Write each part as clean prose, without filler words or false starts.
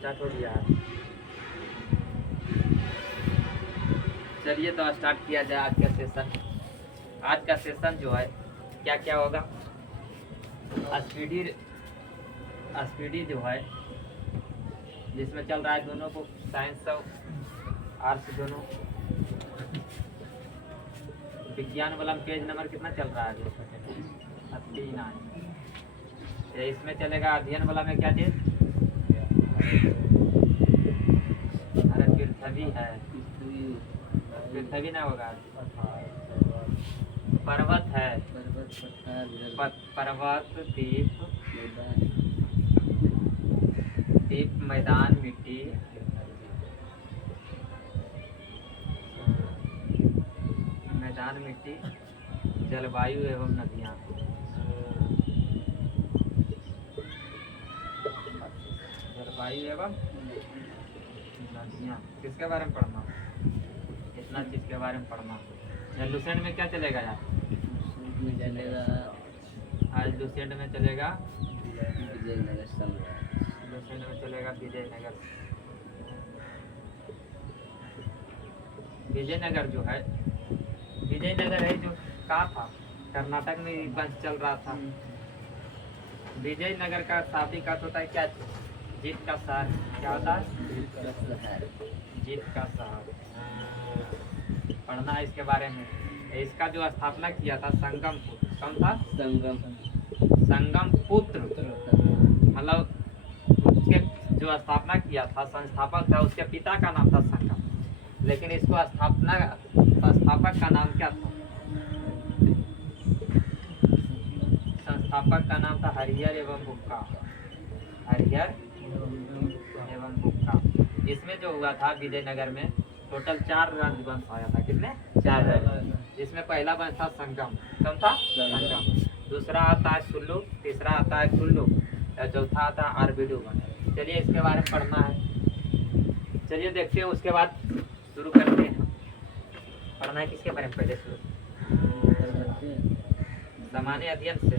Start हो गया है। चलिए तो स्टार्ट किया जाए आज का सेशन। आज का सेशन जो है क्या क्या होगा, स्पीडी जो है जिसमें चल रहा है दोनों को साइंस और आर्ट्स दोनों। विज्ञान वाला में पेज नंबर कितना चल रहा है? 89। इसमें चलेगा अध्ययन वाला में क्या चीज? अरे पृथ्वी है, पृथ्वी ना होगा, पर्वत है, पर्वत, द्वीप, मैदान, मिट्टी, जलवायु एवं नदियाँ। जलवायु एवं नदियाँ किसके बारे में पढ़ना? इतना चीज के बारे में पढ़ना। लुसेंट में क्या चलेगा यार? आज लुसेंट में चलेगा विजयनगर। विजयनगर जो है, विजयनगर है जो कहाँ था? कर्नाटक में वंश चल रहा था। विजयनगर का शाब्दिक अर्थ होता है क्या? जीत का शहर। क्या होता है? जीत का शहर। पढ़ना है इसके बारे में। इसका जो स्थापना किया था संगम पुत्र। कौन था? संगम पुत्र, मतलब उसके जो स्थापना किया था, संस्थापक था, उसके पिता का नाम था संगम, लेकिन इसको संस्थापक का नाम क्या था? संस्थापक का नाम था हरिहर एवं बुक्का। हरिहर एवं बुक्का। इसमें जो हुआ था विजयनगर में टोटल 4 राजवंश आया था। कितने? 4 राजवंश। जिसमें पहला वंश था संगम। कौन था? संगम। दूसरा आता है सुल्लू, तीसरा आता है कुल्लू, और चौथा आता है आरबीडू वंश। चलिए इसके बारे में पढ़ना है। चलिए देखते हैं, उसके बाद शुरू करते हैं। पढ़ना है किसके बारे में? पहले शुरू सामान्य अध्ययन से।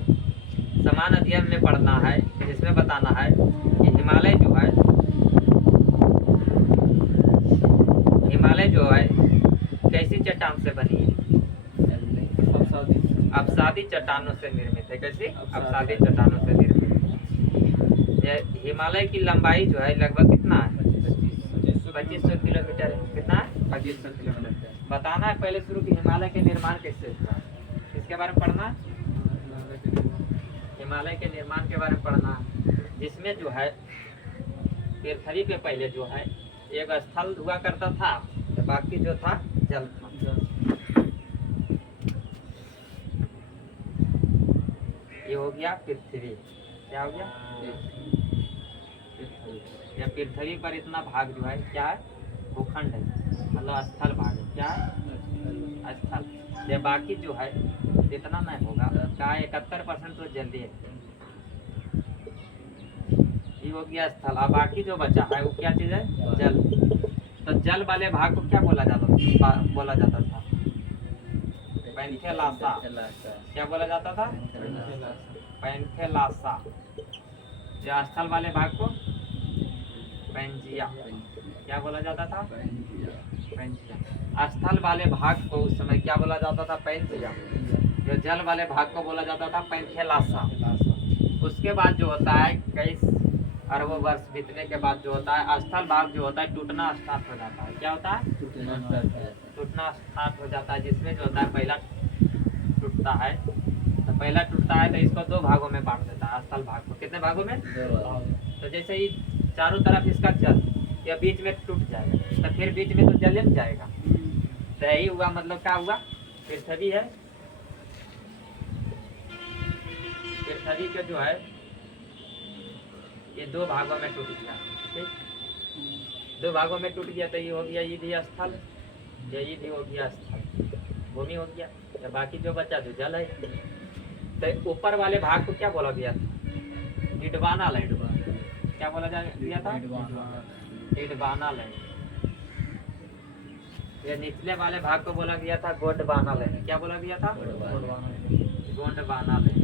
समान अध्ययन में पढ़ना है, जिसमें बताना है कि हिमालय जो है कैसी चट्टान से बनी है? अवसादी चट्टानों से निर्मित है। कैसी? अवसादी चट्टानों से निर्मित है। हिमालय की लंबाई जो है लगभग कितना है? 2500 किलोमीटर है। कितना है? 2500 किलोमीटर। बताना है पहले शुरू की हिमालय के निर्माण कैसे हुआ, इसके बारे में पढ़ना है। हिमालय के निर्माण के बारे में पढ़ना है, जिसमें जो है पृथ्वी पे पहले जो है एक स्थल हुआ करता था, तो बाकी जो था जल था। ये हो गया पृथ्वी। क्या हो गया? पृथ्वी। या पृथ्वी पर इतना भाग जो है क्या है? भूखंड है, मतलब स्थल भाग है। क्या है? स्थल। या बाकी जो है इतना नहीं होगा, क्या 71% तो जल्दी है। ये हो गया स्थल। अब बाकी जो बचा है वो क्या चीज है? जल। तो जल वाले भाग को क्या बोला जाता था? पैंथेलासा। क्या बोला जाता था? पैंथेलासा। या स्थल वाले भाग को पैंजिया। क्या बोला जाता था? पैंजिया। स्थल वाले भाग को उस समय क्या बोला जाता था? पैंजिया। जो जल वाले भाग को बोला जाता था पैंथेलासा। उसके बाद जो होता है कई अरबों वर्ष बीतने के बाद जो होता है स्थल भाग जो होता है टूटना स्टार्ट हो जाता है। क्या होता है? टूटना स्टार्ट हो जाता है, जिसमें जो होता है पहला टूटता है। तो पहला टूटता है तो इसको 2 भागों में बांट देता है स्थल भाग को। कितने भागों में? 2। तो जैसे ही चारों तरफ इसका जल या बीच में टूट जाएगा, तो फिर बीच में तो जल जम जाएगा। तो यही हुआ, मतलब क्या हुआ? पृथ्वी है, पृथ्वी के जो है ये 2 भागों में टूट गया। ठीक, 2 भागों में टूट गया। तो ये हो गया, ये भी स्थल, ये भी हो गया स्थल, भूमि हो गया। तो बाकी जो बचा जो जल है। तो ऊपर वाले भाग को क्या बोला गया था? इडवाना लैंड। क्या बोला गया था? इडवाना लैंड। ये निचले वाले भाग को बोला गया था गोंडवाना लैंड। क्या बोला गया था? गोंडवाना लैंड।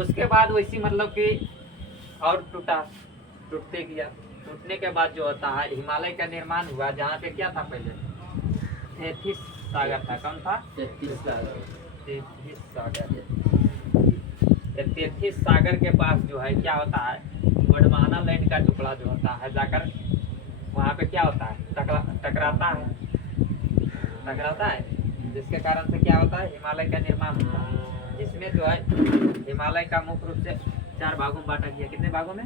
उसके बाद वैसी मतलब कि और टूटा, टूटते गया। टूटने के बाद जो होता है हिमालय का निर्माण हुआ, जहाँ पे क्या था पहले, तेथिस सागर था। कौन था? तेथिस सागर। तेथिस सागर के पास जो है क्या होता है, गोंडवाना लैंड का टुकड़ा जो होता है जाकर वहाँ पे क्या होता है, टकराता है, जिसके कारण से क्या होता है, हिमालय का निर्माण होता है। जिसमें जो है हिमालय का मुख्य रूप से 4 भागों में बांटा गया। कितने भागों में?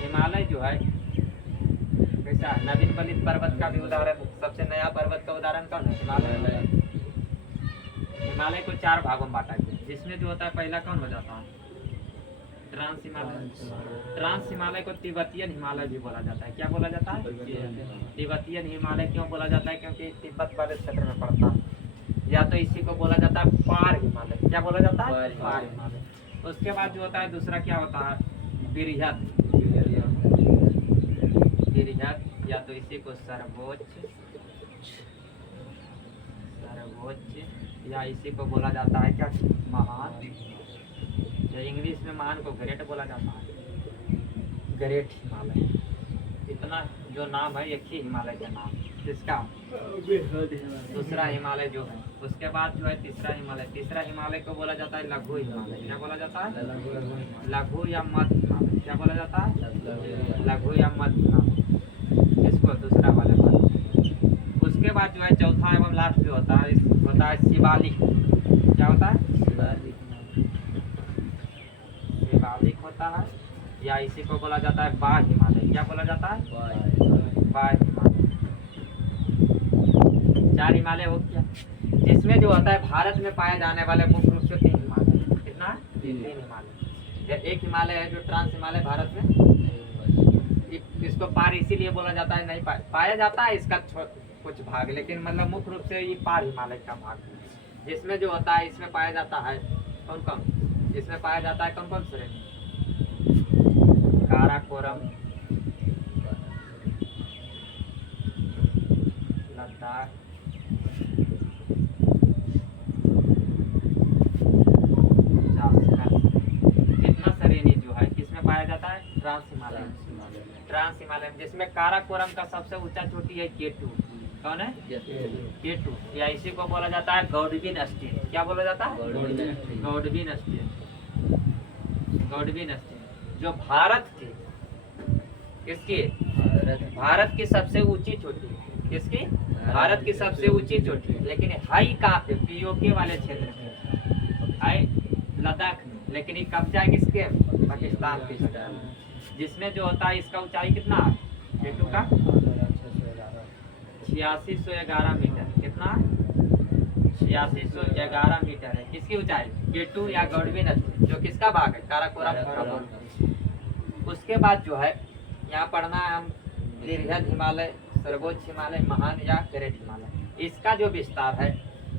हिमालय जो है कैसा, नवीन बलित पर्वत का भी उदाहरण, सबसे नया पर्वत का उदाहरण कौन है? हिमालय। हिमालय को 4 भागों में बांटा गया, जिसमें जो होता है पहला कौन हो जाता है, ट्रांस हिमालय। ट्रांस हिमालय को तिब्बतियन हिमालय भी बोला जाता है। क्या बोला जाता है? तिब्बतियन हिमालय। क्यों बोला जाता है? क्योंकि तिब्बत वाले क्षेत्र में पड़ता है। या तो इसी को बोला जाता है पार हिमालय। क्या बोला जाता है? पार हिमालय। उसके बाद जो होता है दूसरा क्या होता है, बिरहद, या तो इसी को सर्वोच्च, या इसी को बोला जाता है क्या, महान। या इंग्लिश में महान को ग्रेट बोला जाता है, ग्रेट हिमालय। इतना जो नाम है एक ही हिमालय का नाम, किसका? दूसरा हिमालय जो है। उसके बाद जो है तीसरा हिमालय को बोला जाता है लघु हिमालय। क्या बोला जाता है? लघु या मध्य हिमालय। क्या बोला जाता है? लघु या मध्य हिमालय, इसको दूसरा वाला बात। उसके बाद जो है चौथा एवं लास्ट जो होता है शिवालिक। क्या होता है? शिवालिक होता है, या इसी को बोला जाता है बाह्य हिमालय। क्या बोला जाता है? बाह्य हिमालय। 4 हिमालय हो गया, जिसमें जो होता है भारत में पाए जाने वाले मुख्य रूप से 3 हिमालय। कितना? 3 हिमालय। एक हिमालय है जो ट्रांस हिमालय भारत में, इसको पार इसीलिए बोला जाता है, नहीं पाया जाता है इसका कुछ भाग, लेकिन मतलब मुख्य रूप से ये पार हिमालय का भाग, जिसमें जो होता है इसमें पाया जाता है कौन कौन, इसमें पाया जाता है कौन कौन श्रेणी, काराकोरम, लद्दाख, कितना श्रेणी जो है किसमें पाया जाता है? ट्रांस हिमालय। ट्रांस हिमालय जिसमें काराकोरम का सबसे ऊंचा चोटी है K2। कौन है? K2। या इसी को बोला जाता है गॉडविन स्टीन। क्या बोला जाता है? Godwin Austen. जो भारत की, किसकी? भारत की सबसे ऊंची चोटी। किसकी? भारत की सबसे ऊंची चोटी, लेकिन हाई कहाँ पे? पीओके वाले क्षेत्र में, हाई लद्दाख में, लेकिन ये कब्जा है किसके? पाकिस्तान के। जिसमें जो होता है इसका ऊंचाई कितना है K2 का? 8611 मीटर। कितना? 8611 मीटर है किसकी ऊंचाई? K2 या गॉडविन स्टीन, जो किसका भाग है? काराकोरम। उसके बाद जो है यहाँ पढ़ना है हम बृहद हिमालय, सर्वोच्च हिमालय, महान या ग्रेट हिमालय। इसका जो विस्तार है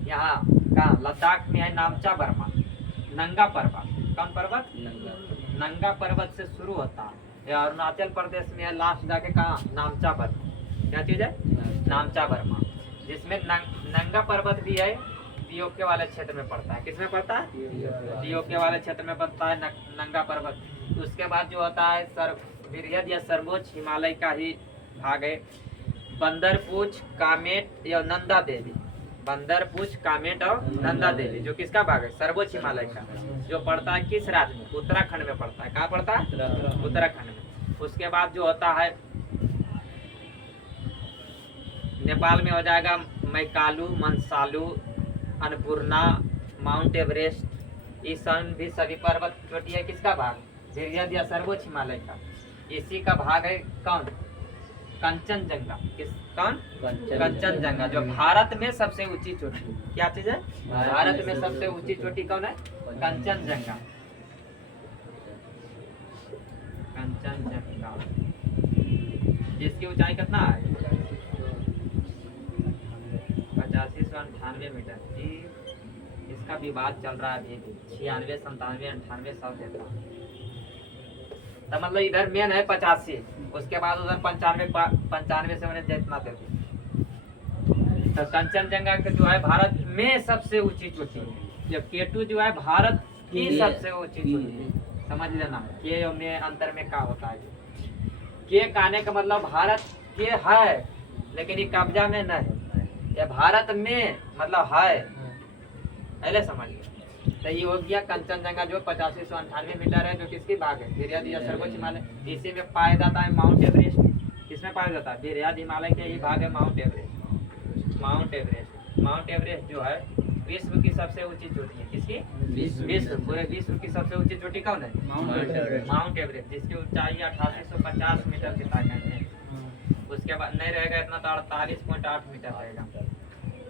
यहाँ का लद्दाख में है नामचा बर्मा, नंगा पर्वत। कौन पर्वत? नंगा पर्वत से शुरू होता है। अरुणाचल प्रदेश में है लास्ट जाके कहाँ? नामचा बर्मा। क्या चीज है? नामचा बर्मा, जिसमें नंगा पर्वत भी है, पीओके वाले क्षेत्र में पड़ता है। किसमें पड़ता है? पीओके वाले क्षेत्र में पड़ता है नंगा पर्वत। उसके बाद जो होता है बृहद या सर्वोच्च हिमालय का ही भाग है बंदरपूछ, कामेट या नंदा देवी। बंदरपूछ, कामेट और नंदा देवी, जो किसका भाग है? सर्वोच्च हिमालय का, जो पड़ता है किस राज्य में? उत्तराखंड में पड़ता है। कहाँ पड़ता है? उत्तराखंड में। उसके बाद जो होता है नेपाल में हो जाएगा मैकालू, मनसालू, अन्नपूर्णा, माउंट एवरेस्ट। ये भी सभी पर्वत चोटी है किसका भाग? बृहद या सर्वोच्च हिमालय का। इसी का भाग है कौन? कंचनजंगा। किस? कौन? कंचनजंगा, जो भारत में सबसे ऊंची चोटी। क्या चीज है? भारत में सबसे ऊंची चोटी कौन है? कंचनजंगा। कंचनजंगा जिसकी ऊंचाई कितना है? 8598 मीटर। इसका विवाद चल रहा है अभी भी, 96, 97, 98 सब देता है। तो मतलब इधर मेन है 85, उसके बाद उधर 95 से मैंने जितना देते। तो कंचनजंगा जो है भारत में सबसे ऊंची चोटी है, जब K2 जो है भारत की सबसे ऊंची चोटी, समझ लेना। के और में अंतर में क्या होता है। के कहने का मतलब भारत के है लेकिन ये कब्जा में नहीं है, ये भारत में मतलब है, पहले समझ लो। तो ये हो गया कंचनजंगा जो 8598 मीटर है, जो किसकी भाग है, बिरयाद या सर्वोच्च हिमालय। इसी में पाया जाता है माउंट एवरेस्ट, किसमें पाया जाता है, बिरयाद हिमालय के ही भाग है mount Everest. Mount Everest, mount Everest जो है विश्व की सबसे ऊंची चोटी है, किसकी, विश्व, पूरे विश्व की सबसे ऊंची चोटी कौन है, माउंट एवरेस्ट, जिसकी ऊंचाई 8850 मीटर की ताकत है। उसके बाद नहीं रहेगा इतना तो 48.8 मीटर रहेगा,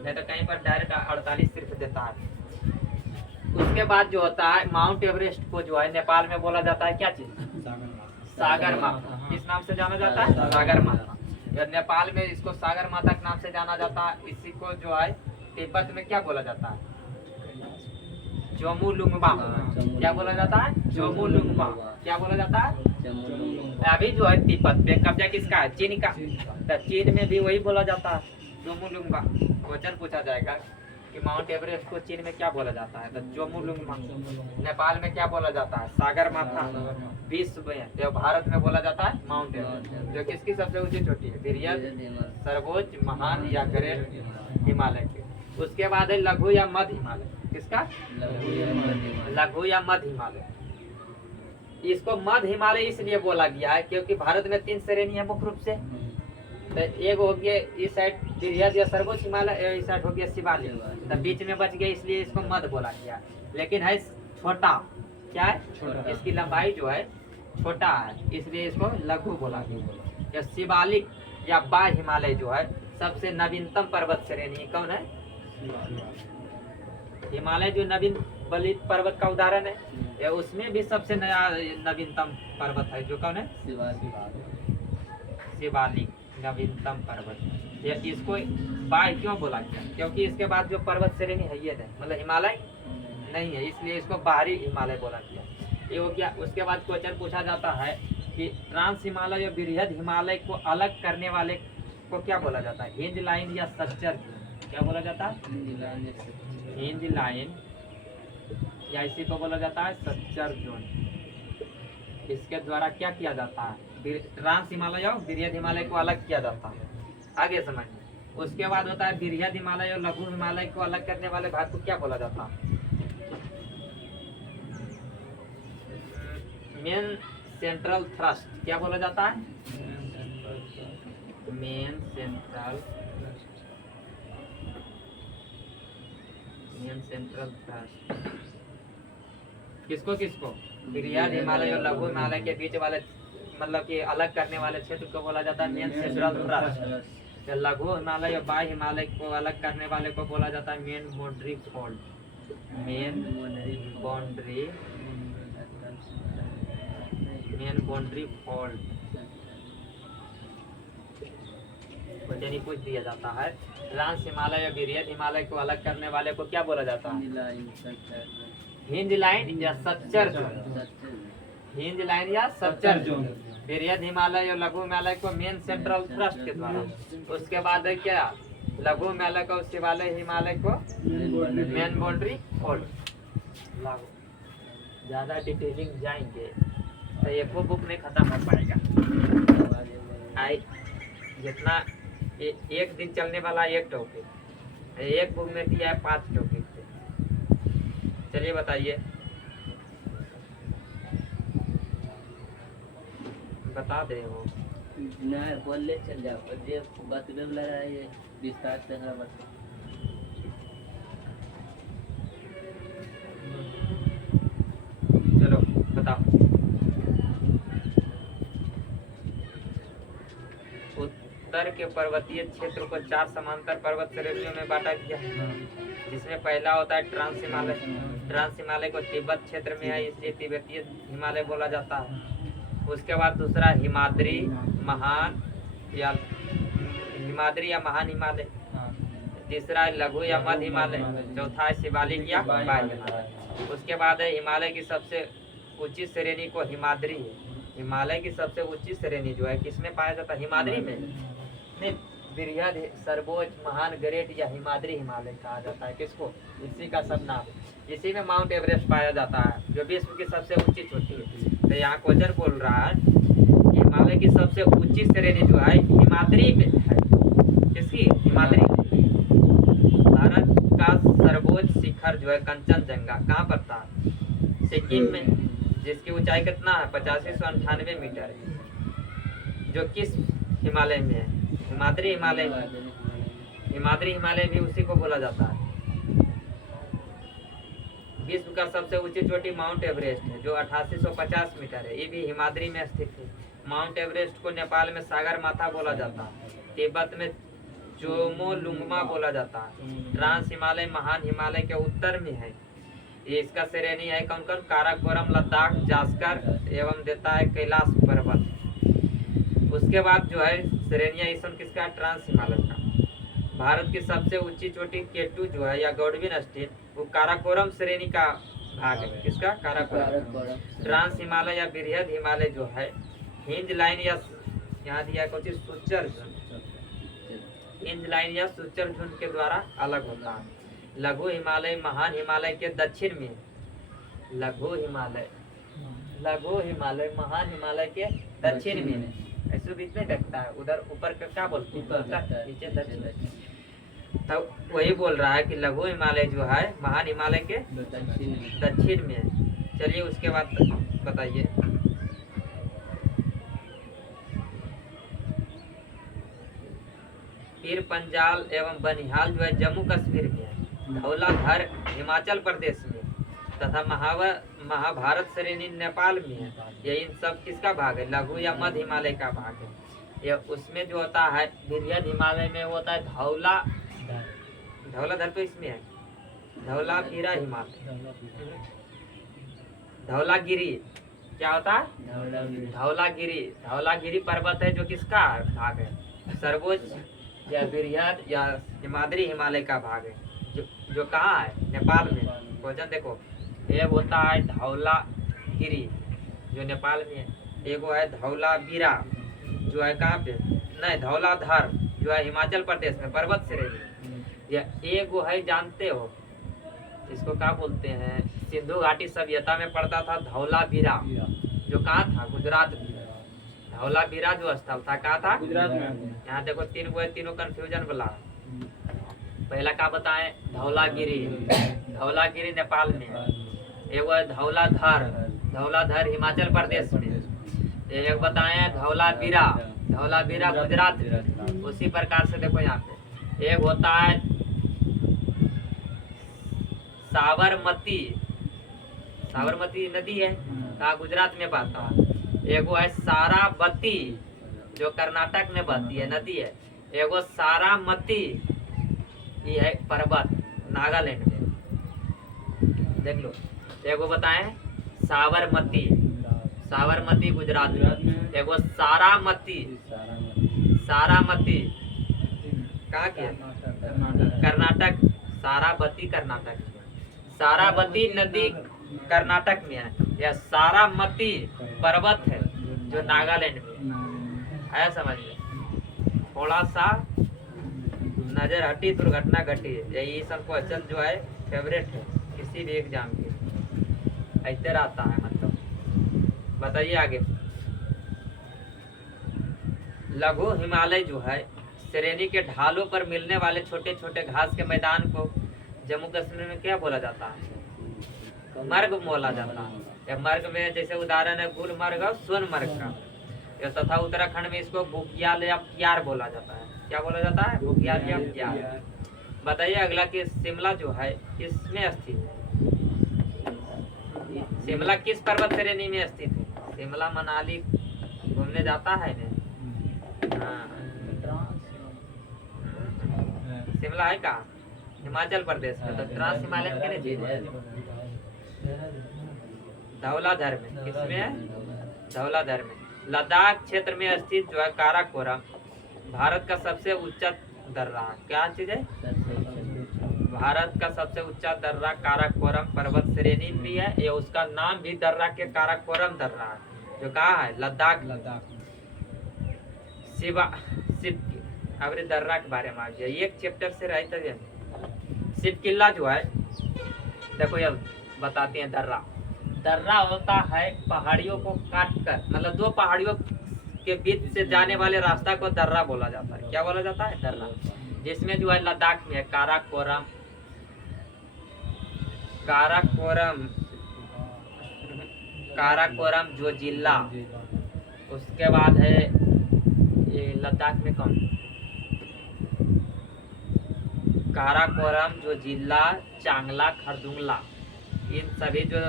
नहीं तो कहीं पर डायरेक्ट 48 सिर्फ देता है। उसके बाद जो होता है माउंट एवरेस्ट को जो है नेपाल में बोला जाता है क्या चीज, सागर माथा। किस नाम से जाना जाता है, सागर माथा। नेपाल में इसको सागर माता के नाम से जाना जाता है। इसी को जो है तिब्बत में क्या बोला जाता है, जोमुलुंगमा। क्या बोला जाता है, जोमुलुंगमा। क्या बोला जाता है, अभी जो है तिब्बत में कब्जा किसका है, चीन का। तो चीन में भी वही बोला जाता है, जोमुलुंगमा। क्वेश्चन पूछा जाएगा कि माउंट एवरेस्ट को चीन में क्या बोला जाता है, तो जोमुलुंगमा। नेपाल में क्या बोला जाता है, सागर माथा। विश्व में जो भारत में बोला जाता है माउंट एवरेस्ट, जो किसकी सबसे ऊंची चोटी है, बिरयाद, सर्वोच्च, महान या ग्रेट हिमालय के। उसके बाद है लघु या मध्य हिमालय, किसका, लघु या मध्य हिमालय। इसको मध्य हिमालय इसलिए बोला गया है क्योंकि भारत में 3 श्रेणी है मुख्य रूप से। तो एक हो गया इस साइड बिरयाद या सर्वोच्च हिमालय, इस साइड हो गया शिवालिक, तो बीच में बच गया इसलिए इसको मध्य बोला गया। लेकिन है छोटा, क्या है, इसकी लंबाई जो है छोटा है, इसलिए इसको लघु बोला गया। या शिवालिक या बाह्य हिमालय जो है सबसे नवीनतम पर्वत श्रेणी कौन है, हिमालय जो नवीन बलित पर्वत का उदाहरण है, या उसमें भी सबसे नया नवीनतम पर्वत है जो कौन है, शिवालिक, नवीनतम पर्वत। या इसको बाह्य क्यों बोला गया, क्योंकि इसके बाद जो पर्वत श्रेणी है ये नहीं, मतलब हिमालय नहीं है, इसलिए इसको बाहरी हिमालय बोला गया। ये हो गया। उसके बाद क्वेश्चन पूछा जाता है कि ट्रांस हिमालय या बृहद हिमालय को अलग करने वाले को क्या बोला जाता है, हिंज लाइन या सच्चर, क्या बोला जाता है, हिंज लाइन या इसी को बोला जाता है सच्चर जोन। इसके द्वारा क्या किया जाता है, ट्रांस हिमालय और बृहद हिमालय को अलग किया जाता है, आगे समझिए। उसके बाद होता है बृहद हिमालय और लघु हिमालय को अलग करने वाले भाग को क्या बोला जाता है, मेन सेंट्रल थ्रस्ट। क्या बोला जाता है, मेन सेंट्रल थ्रस्ट। किसको किसको, बृहद हिमालय और लघु हिमालय के बीच वाले, मतलब कि अलग करने वाले क्षेत्र को बोला जाता है मेन सेंट्रल थ्रस्ट। लघु हिमालय और बाह्य हिमालय को अलग करने वाले को बोला जाता है main boundary fault, main boundary fault. Question पूछ दिया जाता है, ट्रांस हिमालय या बृहद हिमालय को अलग करने वाले को क्या बोला जाता है, हिंज लाइन या सच्चर जोन, हिंज लाइन या सच्चर जोन। बृहद हिमालय और लघु हिमालय को मेन सेंट्रल थ्रस्ट के द्वारा। उसके बाद है क्या, लघु हिमालय को, शिवालय हिमालय को मेन बाउंड्री फॉल्ट। ज्यादा डिटेलिंग जाएंगे तो एक वो बुक नहीं खत्म हो पाएगा। जितना एक दिन चलने वाला एक टॉपिक, एक बुक में दिया है 5 टॉपिक। चलिए बताइए, बता दे वो नहीं बोल ले, चल जाओ जे बात में लगा है ये विस्तार से है बस। चलो बताओ। उत्तर के पर्वतीय क्षेत्र को 4 समांतर पर्वत श्रेणियों में बांटा गया, जिसमें पहला होता है ट्रांस हिमालय। ट्रांस हिमालय को तिब्बत क्षेत्र में है, इसलिए तिब्बतीय हिमालय बोला जाता है। उसके बाद दूसरा हिमाद्री महान या महान हिमालय। तीसरा है लघु या मध्य हिमालय। चौथा है शिवालिक या बाह्य हिमालय। उसके बाद है हिमालय की सबसे ऊंची श्रेणी को हिमाद्री है। हिमालय की सबसे ऊंची श्रेणी जो है किसमें पाया जाता है, हिमाद्री में नहीं, बृहद, सर्वोच्च, महान, ग्रेट या हिमाद्री हिमालय कहा जाता है। किसको, इसी का सब नाम इसी में माउंट एवरेस्ट पाया जाता है जो विश्व की सबसे ऊंची चोटी है। तो यहाँ क्वेश्चन बोल रहा है कि हिमालय की सबसे ऊंची श्रेणी जो है हिमाद्री में है। किसकी? हिमाद्री। भारत का सर्वोच्च शिखर जो है कंचनजंगा कहाँ पर था? सिक्किम में, जिसकी ऊंचाई कितना है? 8598 मीटर है, जो किस हिमालय में है? हिमाद्री हिमालय में। हिमाद्री हिमालय भी उसी को बोला जाता है। विश्व का सबसे ऊंची चोटी माउंट एवरेस्ट है जो 8850 मीटर है, ये भी हिमाद्री में स्थित है। माउंट एवरेस्ट को नेपाल में सागर माथा बोला जाता है, तिब्बत में चोमोलुंगमा बोला जाता है। ट्रांस हिमालय महान हिमालय के उत्तर में है। ये इसका श्रेणी है कौन कौन? काराकोरम, लद्दाख, जास्कर एवं देता है कैलाश पर्वत। उसके बाद जो है श्रेणियां इस किसका? ट्रांस हिमालय का। भारत की सबसे ऊंची चोटी केटू जो है या गॉडविन स्टेट, वो काराकोरम श्रेणी का भाग है। किसका? काराकोरम। ट्रांस हिमालय या बृहद हिमालय जो है हिंज लाइन या यहाँ दिया कुछ सूचर झुंड, हिंज लाइन या सूचर झुंड के द्वारा अलग होता है। लघु हिमालय महान हिमालय के दक्षिण में, लघु हिमालय महान हिमालय के दक्षिण में है। ऐसे बीच में रखता है, उधर ऊपर का क्या बोलते हैं? नीचे दक्षिण। तो वही बोल रहा है कि लघु हिमालय जो है महान हिमालय के दक्षिण में है। चलिए उसके बाद बताइए। पीर पंजाल एवं बनिहाल जो है जम्मू कश्मीर में है। धौलाधर हिमाचल प्रदेश में तथा महाभारत श्रेणी नेपाल में है। ये इन सब किसका भाग है? लघु या मध्य हिमालय का भाग है। ये उसमें जो होता है बृहद हिमालय में वो होता है धौलाधर, तो इसमें है धौलागिरा हिमालय, धौलागिरी क्या होता है? धौलागिरी पर्वत है जो किसका भाग है? सर्वोच्च या बृहद या हिमाद्री हिमालय का भाग है जो कहाँ है? नेपाल में। क्वेश्चन देखो, एक होता है धौलागिरी जो नेपाल में है, एक है धौलावीरा जो है कहाँ पे? नहीं, धौलाधर जो है हिमाचल प्रदेश में पर्वत श्रेणी। या एक है, जानते हो इसको क्या बोलते हैं? सिंधु घाटी सभ्यता में पड़ता था धौलावीरा जो कहाँ था? गुजरात में। धौलावीरा जो स्थल था कहाँ था? गुजरात में। यहाँ देखो तीन वो है, तीनों कंफ्यूजन वाला। पहला क्या बताएं? धौलागिरी नेपाल में है। एक है धौलाधर हिमाचल प्रदेश में। एक बताएं धौलावीरा गुजरात में। उसी प्रकार से देखो यहाँ पे एक होता है साबरमती नदी है कहाँ? गुजरात में बहता है। एक है सारावती जो कर्नाटक में बहती है, नदी है। एक सारामती ये है पर्वत नागालैंड में, देख लो। एक बताएं साबरमती गुजरात में। एक सारामती कहाँ की? कर्नाटक। सारावती नदी कर्नाटक में है। या सारामती पर्वत है जो नागालैंड में। आया समझ में? थोड़ा सा नजर हटी दुर्घटना घटी। यही सब क्वेश्चन जो है फेवरेट है किसी भी एग्जाम के, ऐसे रहता है। मतलब बताइए आगे। लघु हिमालय जो है श्रेणी के ढालों पर मिलने वाले छोटे छोटे घास के मैदान को जम्मू कश्मीर में क्या बोला जाता है? मर्ग बोला जाता है। या मर्ग में जैसे उदाहरण है गुलमर्ग और सोनमर्ग का। या तथा उत्तराखंड में इसको बुग्याल या प्यार बोला जाता है। क्या बोला जाता है? बुग्याल या प्यार। बताइए अगला कि शिमला जो है किसमें स्थित है? शिमला किस पर्वत श्रेणी में स्थित है? शिमला मनाली घूमने जाता है ना? हाँ, शिमला है कहाँ? हिमाचल प्रदेश में। तो ट्रांस हिमालयन के लिए धौलाधर में। किसमें है? धौलाधर में। लद्दाख क्षेत्र में स्थित जो है काराकोरम भारत का सबसे ऊंचा दर्रा। क्या चीज है? भारत का सबसे ऊंचा दर्रा काराकोरम पर्वत श्रेणी भी है। ये उसका नाम भी दर्रा के काराकोरम दर्रा है जो कहाँ है? लद्दाख। अब दर्रा के बारे में आ गया एक चैप्टर से रही। तभी शिव किला जो है देखो ये बताते हैं दर्रा। दर्रा होता है पहाड़ियों को काट कर, मतलब दो पहाड़ियों के बीच से जाने वाले रास्ता को दर्रा बोला जाता है। क्या बोला जाता है? दर्रा। जिसमें जो है लद्दाख में है काराकोरम, काराकोरम, काराकोरम जो जिला, उसके बाद है ये लद्दाख में कौन, काराकोरम जो जिला, चांगला, खरदुंगला, इन सभी जो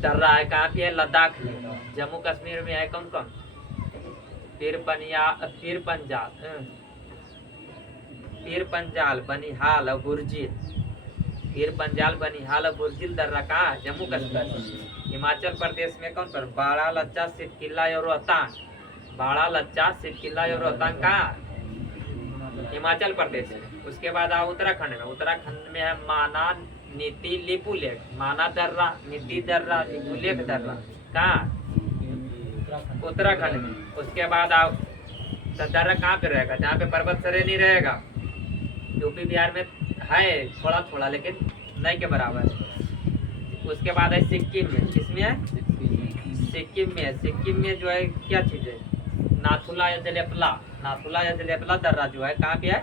दर्रा है कहाँ पे है? लद्दाख में। जम्मू कश्मीर में है कौन कौन? पीर पंजाल, बनिहाल और बुर्जिल। पीर पंजाल, बनिहाल और बुर्जिल दर्रा कहाँ है? जम्मू कश्मीर। हिमाचल प्रदेश में कौन पर? बाड़ा, लच्चा, सिरकिल्ला और रोहतांग। बाड़ा, लच्चा, सिरकिल्ला और रोहतांग कहाँ? हिमाचल प्रदेश में। उसके बाद आओ उत्तराखंड में। उत्तराखंड में है माना, नीति, लिपुलेख। माना दर्रा, नीति दर्रा, लिपुलेख दर्रा कहाँ? उत्तराखंड में। उसके बाद आओ तो दर्रा कहाँ पे रहेगा? जहाँ पे पर्वत श्रेणी रहेगा। यूपी बिहार में है थोड़ा थोड़ा, लेकिन नहीं के बराबर है। उसके बाद है सिक्किम में। किसमें है? सिक्किम में। सिक्किम में जो है क्या चीज है? नाथुला या जलेपला। नाथुला या जलेपला दर्रा जो है कहाँ पे है?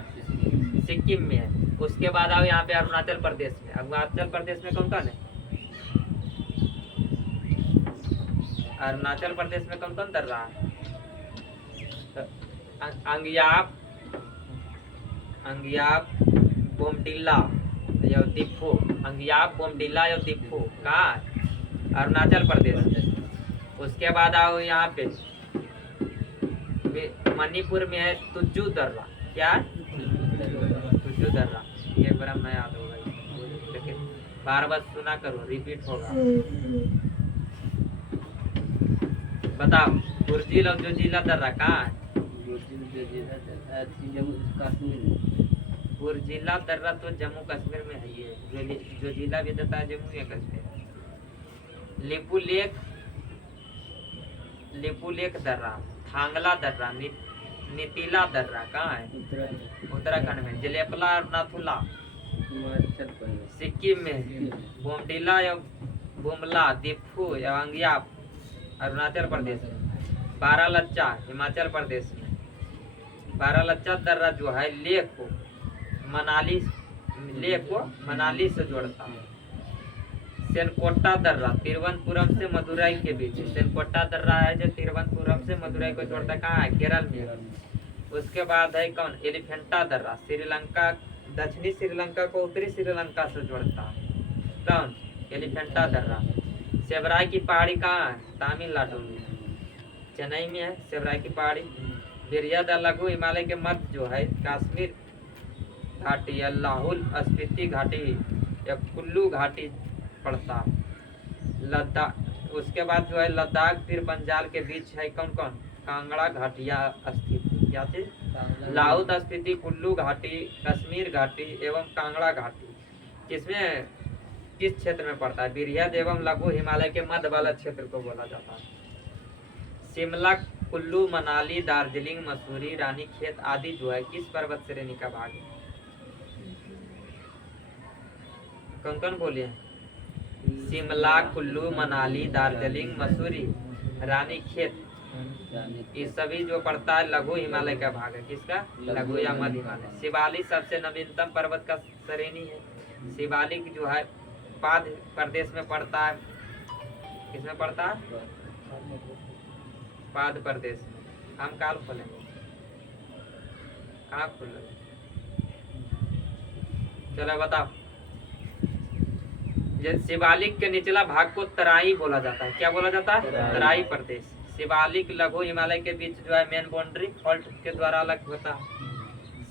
सिक्किम में है। उसके बाद आओ यहाँ पे अरुणाचल प्रदेश में। अरुणाचल प्रदेश में कौन कौन है? अरुणाचल प्रदेश में कौन कौन दर्रा है? अंगयाप, अंगयाप, बोमडिला या दिफू। अंगयाप, बोमडिला या दिफू कहाँ? अरुणाचल प्रदेश में। उसके बाद आओ यहाँ पे मणिपुर में है तुज्जू दर्रा। क्या? तुज्जू दर्रा। ये बार हम याद होगा, लेकिन बार बार सुना करो, रिपीट होगा। बताओ बुर्जिल और जो जिला दर्रा कहाँ है? बुर्जिला दर्रा तो जम्मू कश्मीर में है। ये जो जिला भी देता है जम्मू या कश्मीर। लिपुलेख, लिपुलेख दर्रा, थांगला दर्रा, नीतिला दर्रा कहाँ है? उत्तराखंड में। जलेपला और नाथुला सिक्किम में। बोमडिला या बुमला, दिफू या अंगयाप अरुणाचल प्रदेश में। बारालच्चा हिमाचल प्रदेश में। बारालच्चा दर्रा जो है लेह को मनाली, लेह को मनाली से जोड़ता है। सेनकोटा दर्रा तिरुवनंतपुरम से मदुरई के बीच। सेनकोटा दर्रा है जो तिरुवनंतपुरम से मदुरई को जोड़ता है। कहाँ है? केरल में। उसके बाद है कौन? एलिफेंटा दर्रा श्रीलंका, दक्षिणी श्रीलंका को उत्तरी श्रीलंका से जोड़ता है। कौन? एलिफेंटा दर्रा। सेबराई की पहाड़ी कहाँ है? तमिलनाडु में। चेन्नई में है सेबराई की पहाड़ी। बिरिया द लघु हिमालय के मध्य जो है कश्मीर घाटी या लाहौल स्पीति घाटी या कुल्लू घाटी पड़ता है। लद्दाख। उसके बाद जो है लद्दाख फिर पंजाल के बीच है कौन कौन? कांगड़ा घाटिया स्थिति। क्या चीज? लाहौल स्पीति, कुल्लू घाटी, कश्मीर घाटी एवं कांगड़ा घाटी। किसमें, किस क्षेत्र में पड़ता है? बिरहद एवं लघु हिमालय के मध्य वाला क्षेत्र को बोला जाता है। शिमला, कुल्लू, मनाली, दार्जिलिंग, मसूरी, रानीखेत आदि जो है किस पर्वत श्रेणी का भाग है? कौन कौन बोले? शिमला, कुल्लू, मनाली, दार्जिलिंग, मसूरी, रानीखेत, ये सभी जो पड़ता है लघु हिमालय का भाग है। किसका? लघु या मध्य हिमालय। शिवालिक सबसे नवीनतम पर्वत का श्रेणी है। शिवालिक जो है पाद प्रदेश में पड़ता है। किसमें पड़ता है? पाद प्रदेश में। हम काल खोलेंगे, कहाँ खोलेंगे? चलो बताओ। शिवालिक के निचला भाग को तराई बोला जाता है। क्या बोला जाता है? तराई प्रदेश। शिवालिक लघु हिमालय के बीच जो है मेन बाउंड्री फॉल्ट के द्वारा अलग होता है।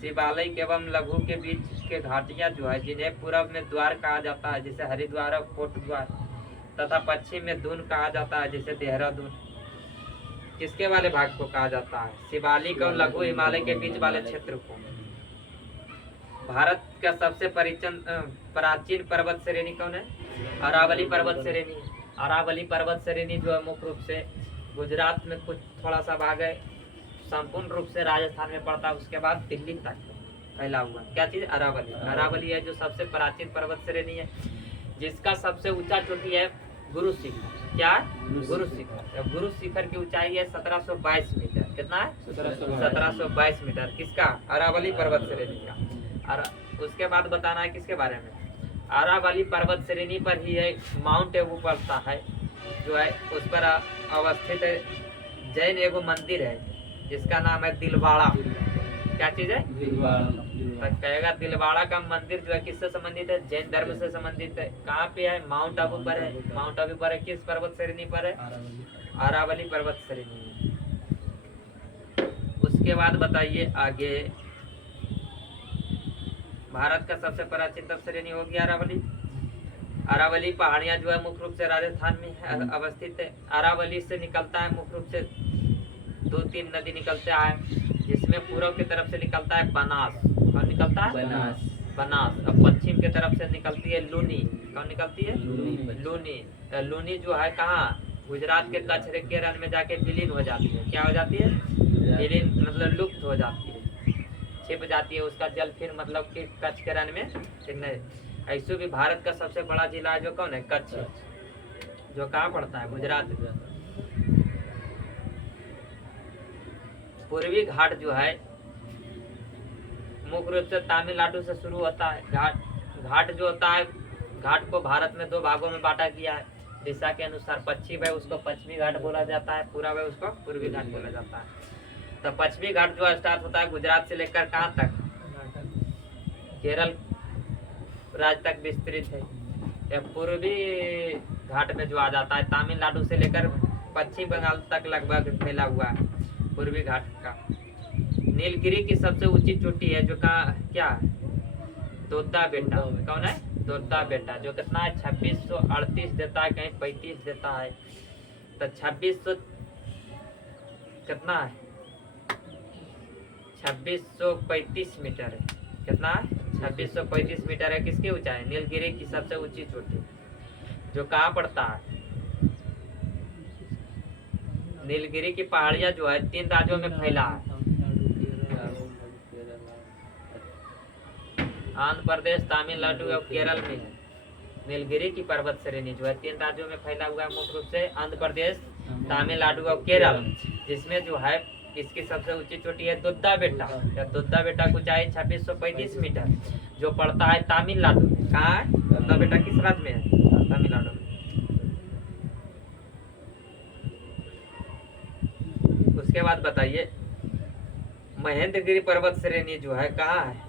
शिवालिक एवं लघु के बीच के घाटियां जो है जिन्हें पूर्व में द्वार कहा जाता है जैसे हरिद्वार और कोटद्वार, तथा पश्चिम में दून कहा जाता है जैसे देहरादून। किसके वाले भाग को कहा जाता है? शिवालिक और लघु हिमालय के बीच वाले क्षेत्र को। भारत का सबसे प्राचीन पर्वत श्रेणी कौन है? अरावली पर्वत श्रेणी। अरावली पर्वत श्रेणी जो है मुख्य रूप से गुजरात में कुछ थोड़ा सा भाग है, संपूर्ण रूप से राजस्थान में पड़ता है। उसके बाद दिल्ली तक फैला हुआ। क्या चीज? अरावली। अरावली है जो सबसे प्राचीन पर्वत श्रेणी है। जिसका सबसे ऊंचा चोटी है गुरु शिखर। क्या है? गुरु शिखर। अब गुरु शिखर की ऊंचाई है 1722 मीटर। कितना है? 1722 मीटर। किसका? अरावली पर्वत श्रेणी का। और उसके बाद बताना है किसके बारे में? अरावली पर्वत श्रेणी पर ही एक माउंट एबू पड़ता है, जो है उस पर अवस्थित है जैन एगो मंदिर है जिसका नाम है दिलवाड़ा। क्या चीज है? तो कहेगा दिलवाड़ा का मंदिर जो है किससे संबंधित है? जैन धर्म से संबंधित है। कहाँ पे है? माउंट आबू पर है। माउंट आबू पर है, किस पर्वत श्रेणी पर है? अरावली पर्वत श्रेणी में। उसके बाद बताइए आगे, भारत का सबसे प्राचीनतम श्रेणी होगी अरावली। अरावली पहाड़ियां जो है मुख्य रूप से राजस्थान में है, अवस्थित है। अरावली से निकलता है मुख्य रूप से 2-3 नदी निकलते हैं, जिसमें पूर्व की तरफ से निकलता है बनास। कौन निकलता है? बनास। अब पश्चिम की तरफ से निकलती है लूनी। कौन निकलती है? लूनी। लूनी जो है कहाँ? गुजरात के कच्छ रे केरल में जाके विलीन हो जाती है। क्या हो जाती है? विलीन मतलब लुप्त हो जाती है, छिप जाती है। उसका जल फिर मतलब कि कच्छ के रण में नहीं। ऐसे भी भारत का सबसे बड़ा जिला जो कौन है? कच्छ, जो कहाँ पड़ता है? गुजरात में। पूर्वी घाट जो है मुख्य रूप से तमिलनाडु से शुरू होता है। घाट जो होता है, घाट को भारत में 2 भागों में बांटा गया है। दिशा के अनुसार पश्चिम है उसको पश्चिमी घाट बोला जाता है, पूर्व है उसको पूर्वी घाट बोला जाता है। तो पश्चिमी घाट जो स्टार्ट होता है गुजरात से लेकर कहाँ तक? केरल राज्य तक विस्तृत है। यह पूर्वी घाट में जो आ जाता है तमिलनाडु से लेकर पश्चिम बंगाल तक लगभग फैला हुआ है पूर्वी घाट का। नीलगिरी की सबसे ऊंची चोटी है जो कहाँ? क्या? दोद्दा बेटा। कौन है? दोद्दा बेटा, जो कितना है? 2638 देता है, कहीं 35 देता है। तो 2600 कितना है? 2635 मीटर है। कितना है? 2635 मीटर है। किसकी ऊंचाई? नीलगिरी की सबसे ऊंची चोटी, जो कहाँ पड़ता है? नीलगिरी की पहाड़ियां जो है 3 राज्यों में फैला है। आंध्र प्रदेश, तमिलनाडु और केरल में है। नीलगिरी की पर्वत श्रेणी जो है 3 राज्यों में फैला हुआ है, मुख्य रूप से आंध्र प्रदेश, तमिलनाडु और केरल, जिसमें जो है इसकी सबसे ऊंची चोटी है दोद्दा बेटा। दोद्दा बेटा की ऊंचाई 2635 मीटर, जो पड़ता है तमिलनाडु में। कहाँ है दोद्दा बेटा? किस राज्य में है? तमिलनाडु में। उसके बाद बताइए, महेंद्रगिरी पर्वत श्रेणी जो है कहाँ है?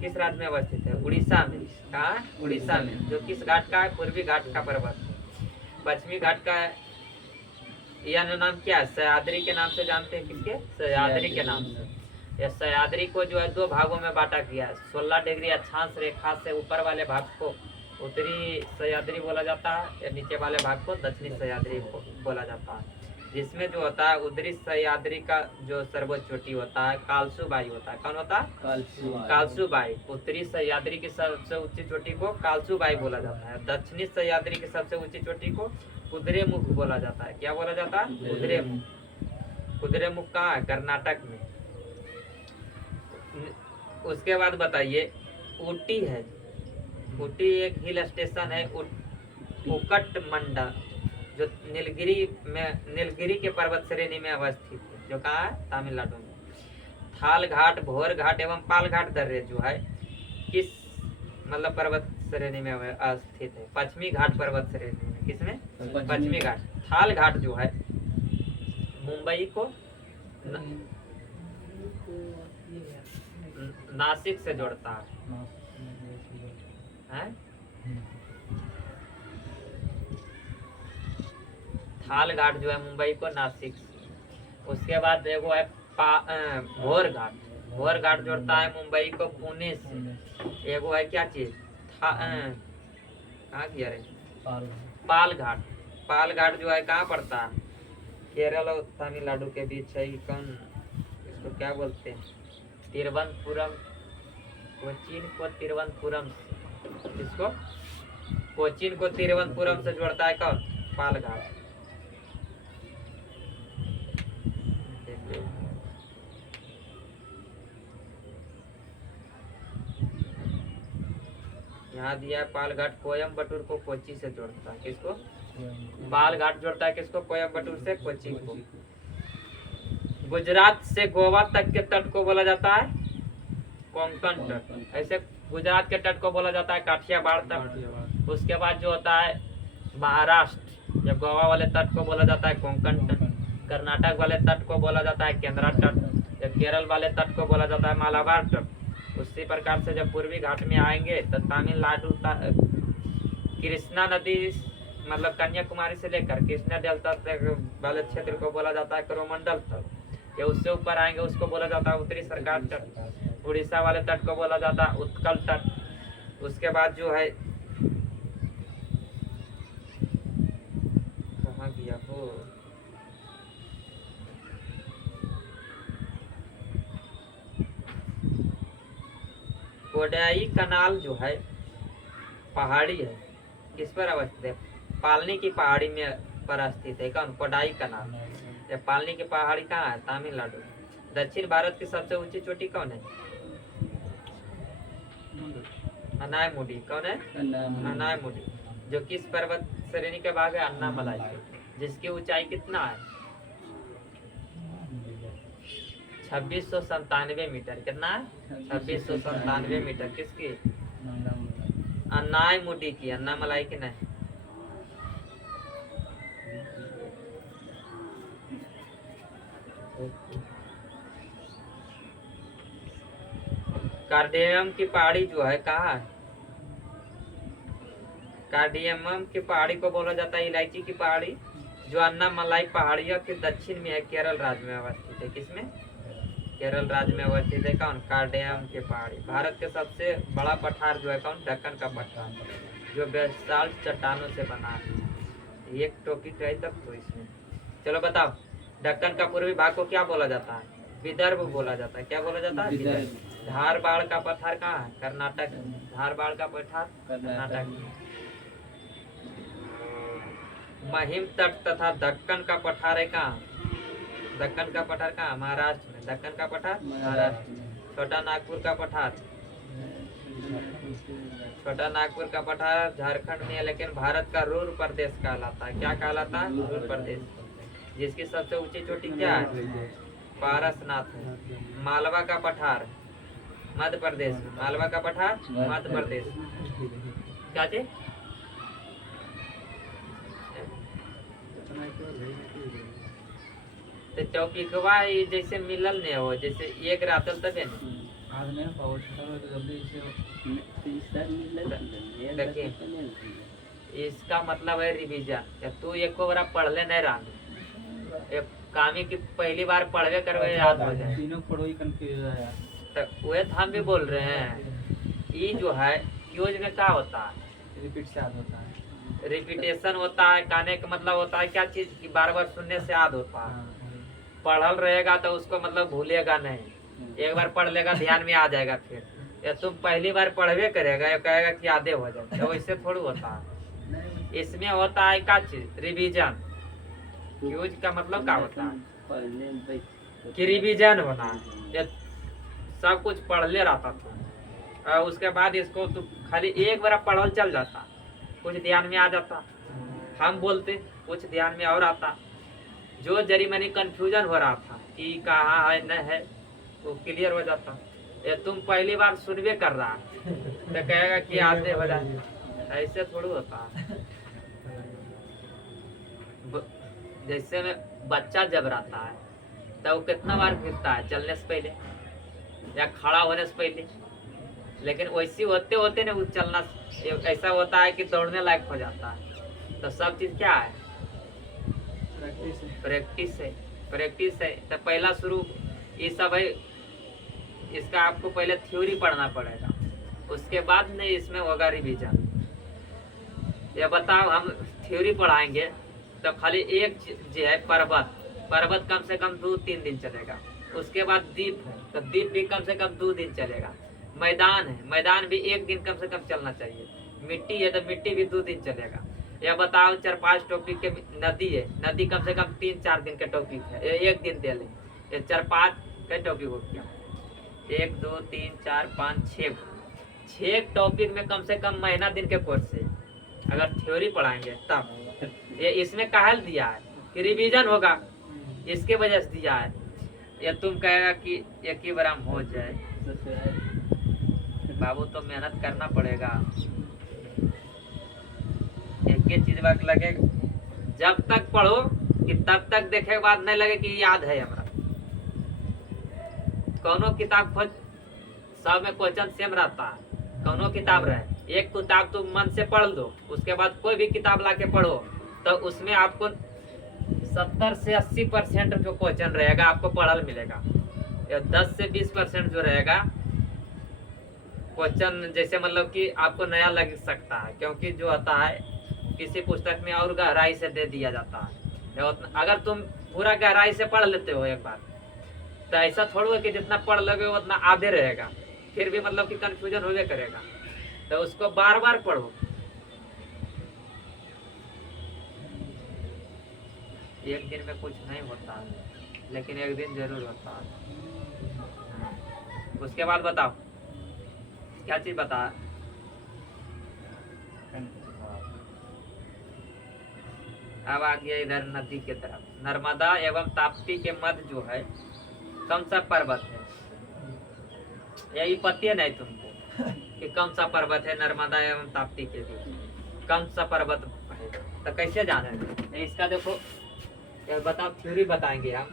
किस राज्य में अवस्थित है? उड़ीसा में। कहाँ? उड़ीसा में। जो किस घाट का है? पूर्वी घाट का पर्वत। पश्चिमी घाट का है, यह नाम क्या है? सह्याद्री के नाम से जानते हैं। किसके? सह्याद्री के नाम से। यह सह्याद्री को जो है 2 भागों में बांटा गया है। 16 डिग्री अक्षांश रेखा से ऊपर वाले भाग को उत्तरी सह्याद्री बोला जाता है, या नीचे वाले भाग को दक्षिणी सह्याद्री बोला जाता है। जिसमें जो होता है उत्तरी सह्याद्री का जो सर्वोच्च चोटी होता है कालसूबाई होता है। कौन होता है? कालसूबाई। उत्तरी सह्याद्री की सबसे ऊंची चोटी को कालसूबाई बोला जाता है। दक्षिणी सह्याद्री की सबसे ऊंची चोटी को कुद्रेमुख बोला जाता है। क्या बोला जाता है? कुद्रेमुख। कुद्रेमुख कहाँ है? कर्नाटक में। उसके बाद बताइए, ऊटी है। ऊटी एक हिल स्टेशन है, उकटमंडा, जो नीलगिरी के पर्वत श्रेणी में अवस्थित है, जो कहाँ है? तमिलनाडु में। थाल घाट, भोर घाट एवं पाल घाट दर्रे जो है किस मतलब पर्वत श्रेणी में अवस्थित है? पश्चिमी घाट पर्वत श्रेणी में। किसमें? पश्चिमी घाट। थाल घाट जो है मुंबई को नासिक से जोड़ता है? थाल घाट जो है मुंबई को नासिक से। उसके बाद एगो है भोर घाट। भोर घाट जोड़ता है मुंबई को पुणे से। एगो है क्या चीज? कहाँ किया रे? पाल घाट। पाल घाट जो है कहाँ पड़ता है? केरल और तमिलनाडु के बीच है। कौन इसको क्या बोलते हैं? तिरुवनंतपुरम। कोचीन को तिरुवनंतपुरम, इसको कोचीन को तिरुवनंतपुरम से जोड़ता है कौन? पाल घाट। यहाँ यहाँ दिया है पालघाट कोयम्बटूर को कोच्चि से जोड़ता है। किसको? पालघाट जोड़ता है किसको? कोयम्बटूर से कोच्चि को। गुजरात से गोवा तक के तट को बोला जाता है कोंकण तट। ऐसे गुजरात के तट को बोला जाता है काठियावाड़ तट। उसके बाद जो होता है महाराष्ट्र या गोवा वाले तट को बोला जाता है कोंकण तट। कर्नाटक वाले तट को बोला जाता है केंद्रा तट। या केरल वाले तट को बोला जाता है मालाबार तट। उसी प्रकार से जब पूर्वी घाट में आएंगे तो तमिलनाडु कृष्णा नदी मतलब कन्याकुमारी से लेकर कृष्णा डेल्टा तक वाले क्षेत्र को बोला जाता है कोरोमंडल तट। या उससे ऊपर आएंगे उसको बोला जाता है उत्तरी सरकार तट। उड़ीसा वाले तट को बोला जाता है उत्कल तट। उसके बाद जो है कहाँ गया हो, कोडाई कनाल जो है पहाड़ी है, किस पर अवस्थित है? पालनी की पहाड़ी में पर स्थित है। कौन? कोडाई कनाल। ये पालनी की पहाड़ी कहाँ है? तमिलनाडु। दक्षिण भारत की सबसे ऊंची चोटी कौन है? अनायमुडी। कौन है? अनायमुडी। जो किस पर्वत श्रेणी का भाग है? अन्नामलाई, जिसकी ऊंचाई कितना है? 2697 मीटर। कितना है? 2697 मीटर। किसकी? अन्नायमुडी की, अन्नामलाई की नहीं। कार्डियम की पहाड़ी जो है कहाँ है? कार्डियम की पहाड़ी को बोला जाता है इलायची की पहाड़ी, जो अन्नामलाई पहाड़ियों के दक्षिण में है, केरल राज्य में अवस्थित है। किसमें? केरल राज्य में अवस्थित है। कौन? कार्डियम की पहाड़ी। भारत के सबसे बड़ा पठार जो है कौन? दक्कन का पठार, जो बेसाल्ट चट्टानों से बना है। एक टॉपिक है तब तो इसमें। चलो बताओ, दक्कन का पूर्वी भाग को क्या बोला जाता है? विदर्भ बोला जाता है। क्या बोला जाता है? विदर्भ। धारबाड़ का पठार कहाँ है? कर्नाटक। धारबाड़ का पठार कर्नाटक। महिम तट तथा दक्कन का पठार है कहाँ? दक्कन का पठार कहाँ? महाराष्ट्र में। दक्कन का पठार महाराष्ट्र में। छोटा नागपुर का पठार, छोटा नागपुर का पठार झारखंड में है, लेकिन भारत का रूर प्रदेश कहलाता है। क्या कहलाता है? रूर प्रदेश। जिसकी सबसे ऊंची चोटी क्या है? पारसनाथ है। मालवा का पठार मध्य प्रदेश में। मालवा का पठार मध्य प्रदेश। क्या चीज? तो टॉपिकवा जैसे मिलल नहीं हो, जैसे एक रातल तबे नहीं। देखिए, इसका मतलब है रिवीजन। तू एक बार पढ़ ले नहीं रहा, कामी की पहली बार पढ़वे करवे याद हो जाए। तीनों पढ़ो ही कंफ्यूज है यार। तो वह हम भी बोल रहे हैं, ये जो है क्यूज में क्या होता है? रिपीट से याद होता है। रिपीटेशन होता है। कहने का मतलब होता है क्या चीज की बार बार सुनने से याद होता है। पढ़ल रहेगा तो उसको मतलब भूलेगा नहीं, एक बार पढ़ लेगा ध्यान में आ जाएगा। फिर या तुम पहली बार पढ़वे करेगा या कहेगा कि यादें हो जाए, तो वैसे थोड़ी होता है। इसमें होता है क्या चीज? रिवीजन। क्यूज का मतलब क्या होता है? कि रिवीजन होना है। सब कुछ पढ़ ले रहा था और उसके बाद इसको तो खाली एक बार पढ़ल चल जाता, कुछ ध्यान में आ जाता, हम बोलते कुछ ध्यान में और आता। जो जरी मनी कंफ्यूजन हो रहा था कि कहाँ है न है, वो क्लियर हो जाता। ये तुम पहली बार सुनवे कर रहा तो कहेगा कि आते हो जाए, ऐसे थोड़ी होता। जैसे में बच्चा जब रहता है तो वो कितना बार फिरता है चलने से पहले या खड़ा होने से पहले, लेकिन वैसी होते होते ना वो चलना ऐसा होता है कि दौड़ने लायक हो जाता है। तो सब चीज क्या है? प्रैक्टिस है। प्रैक्टिस है। तो पहला शुरू ये सब है, इसका आपको पहले थ्योरी पढ़ना पड़ेगा, उसके बाद में इसमें होगा रिवीजन। ये बताओ, हम थ्योरी पढ़ाएंगे तो खाली एक जो है पर्वत कम से कम 2-3 दिन चलेगा। उसके बाद द्वीप है तो द्वीप भी कम से कम 2 दिन चलेगा। मैदान है, मैदान भी 1 दिन कम से कम चलना चाहिए। मिट्टी है तो मिट्टी भी 2 दिन चलेगा। या बताओ 4-5 टॉपिक के नदी है, नदी कम से कम 3-4 दिन के टॉपिक है, 1 दिन दे ले। ये 4-5 के टॉपिक हो गया, 1 2 3 4 5 6 6 टॉपिक में कम से कम महीना दिन के कोर्स से अगर थ्योरी पढ़ाएंगे तब ये इसमें काहल दिया है कि रिवीजन होगा, इसके वजह से दिया है। या तुम कहेगा कि एक ही बार हो जाए, बाबू तो मेहनत करना पड़ेगा, एक ही चीज बात लगे जब तक पढ़ो कि तब तक देखे के बाद नहीं लगे कि याद है हमारा। कौनो किताब खोज, सब में क्वेश्चन सेम रहता है, कौनो किताब रहे, एक किताब तुम मन से पढ़ लो, उसके बाद कोई भी किताब लाके पढ़ो तो उसमें आपको 70 से 80% जो क्वेश्चन रहेगा आपको पढ़ल मिलेगा, या 10 से 20% जो रहेगा क्वेश्चन जैसे मतलब कि आपको नया लग सकता है, क्योंकि जो आता है किसी पुस्तक में और गहराई से दे दिया जाता है। अगर तुम पूरा गहराई से पढ़ लेते हो एक बार, तो ऐसा थोड़ा है कि जितना पढ़ लोगे उतना आधे रहेगा, फिर भी मतलब कि कंफ्यूजन होवे करेगा, तो उसको बार बार पढ़ो। एक दिन में कुछ नहीं होता है, लेकिन एक दिन जरूर होता है। उसके बाद बताओ क्या चीज बता। अब आ गया इधर नदी के तरफ। नर्मदा एवं ताप्ती के मध्य जो है कौन सा पर्वत है? यही पता नहीं तुमको कि कौन सा पर्वत है नर्मदा एवं ताप्ती के बीच, कौन सा पर्वत है, तो कैसे जाने? इसका देखो बताओ, थ्योरी बताएंगे हम।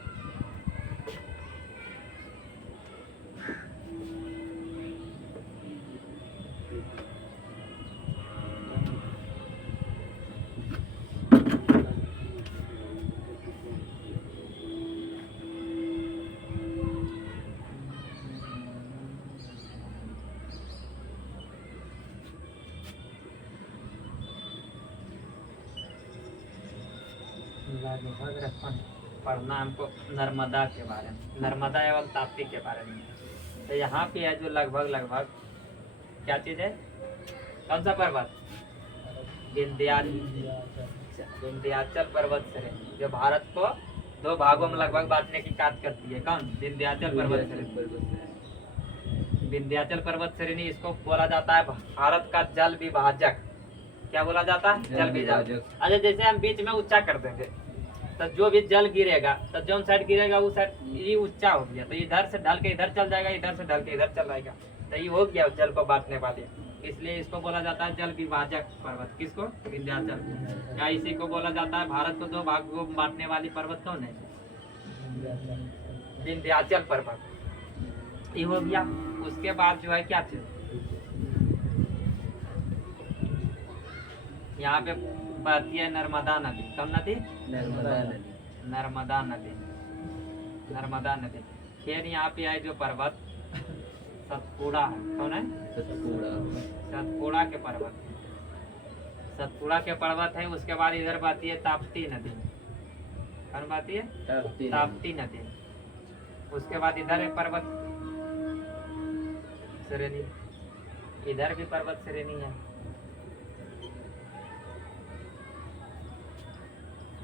पढ़ना हमको नर्मदा के बारे में, नर्मदा एवं ताप्ती के बारे में। तो यहाँ पे है जो लगभग क्या चीज है, कौन सा पर्वत? विंध्याचल पर्वत श्रेणी, जो भारत को 2 भागों में लगभग बांटने की बात करती है। कौन? विंध्याचल पर्वत श्रेणी। विंध्याचल पर्वत श्रेणी, इसको बोला जाता है भारत का जल विभाजक। क्या बोला जाता है? जल विभाजक। अच्छा, जैसे हम बीच में ऊंचा कर देंगे तो जो भी जल गिरेगा तो जो साइड गिरेगा वो साइड ये ऊंचा हो गया, तो इधर से ढल के इधर चल जाएगा, इधर से ढल के इधर चल जाएगा, तो ये हो गया जल को बांटने वाले। इसलिए इसको बोला जाता है जल विभाजक पर्वत। किसको? विंध्याचल। या इसी को बोला जाता है भारत को 2 भागों में बांटने वाली पर्वत कौन है? विंध्याचल पर्वत। ये हो गया। उसके बाद जो है क्या चीज, यहाँ पे बहती है नर्मदा नदी। कौन नदी? नर्मदा नदी। फिर यहाँ पे है जो पर्वत सतपुड़ा है। कौन है? सतपुड़ा के पर्वत, सतपुड़ा के पर्वत है। उसके बाद इधर बहती है ताप्ती नदी। कौन बहती है? ताप्ती नदी। उसके बाद इधर है पर्वत श्रेणी, इधर भी पर्वत श्रेणी है।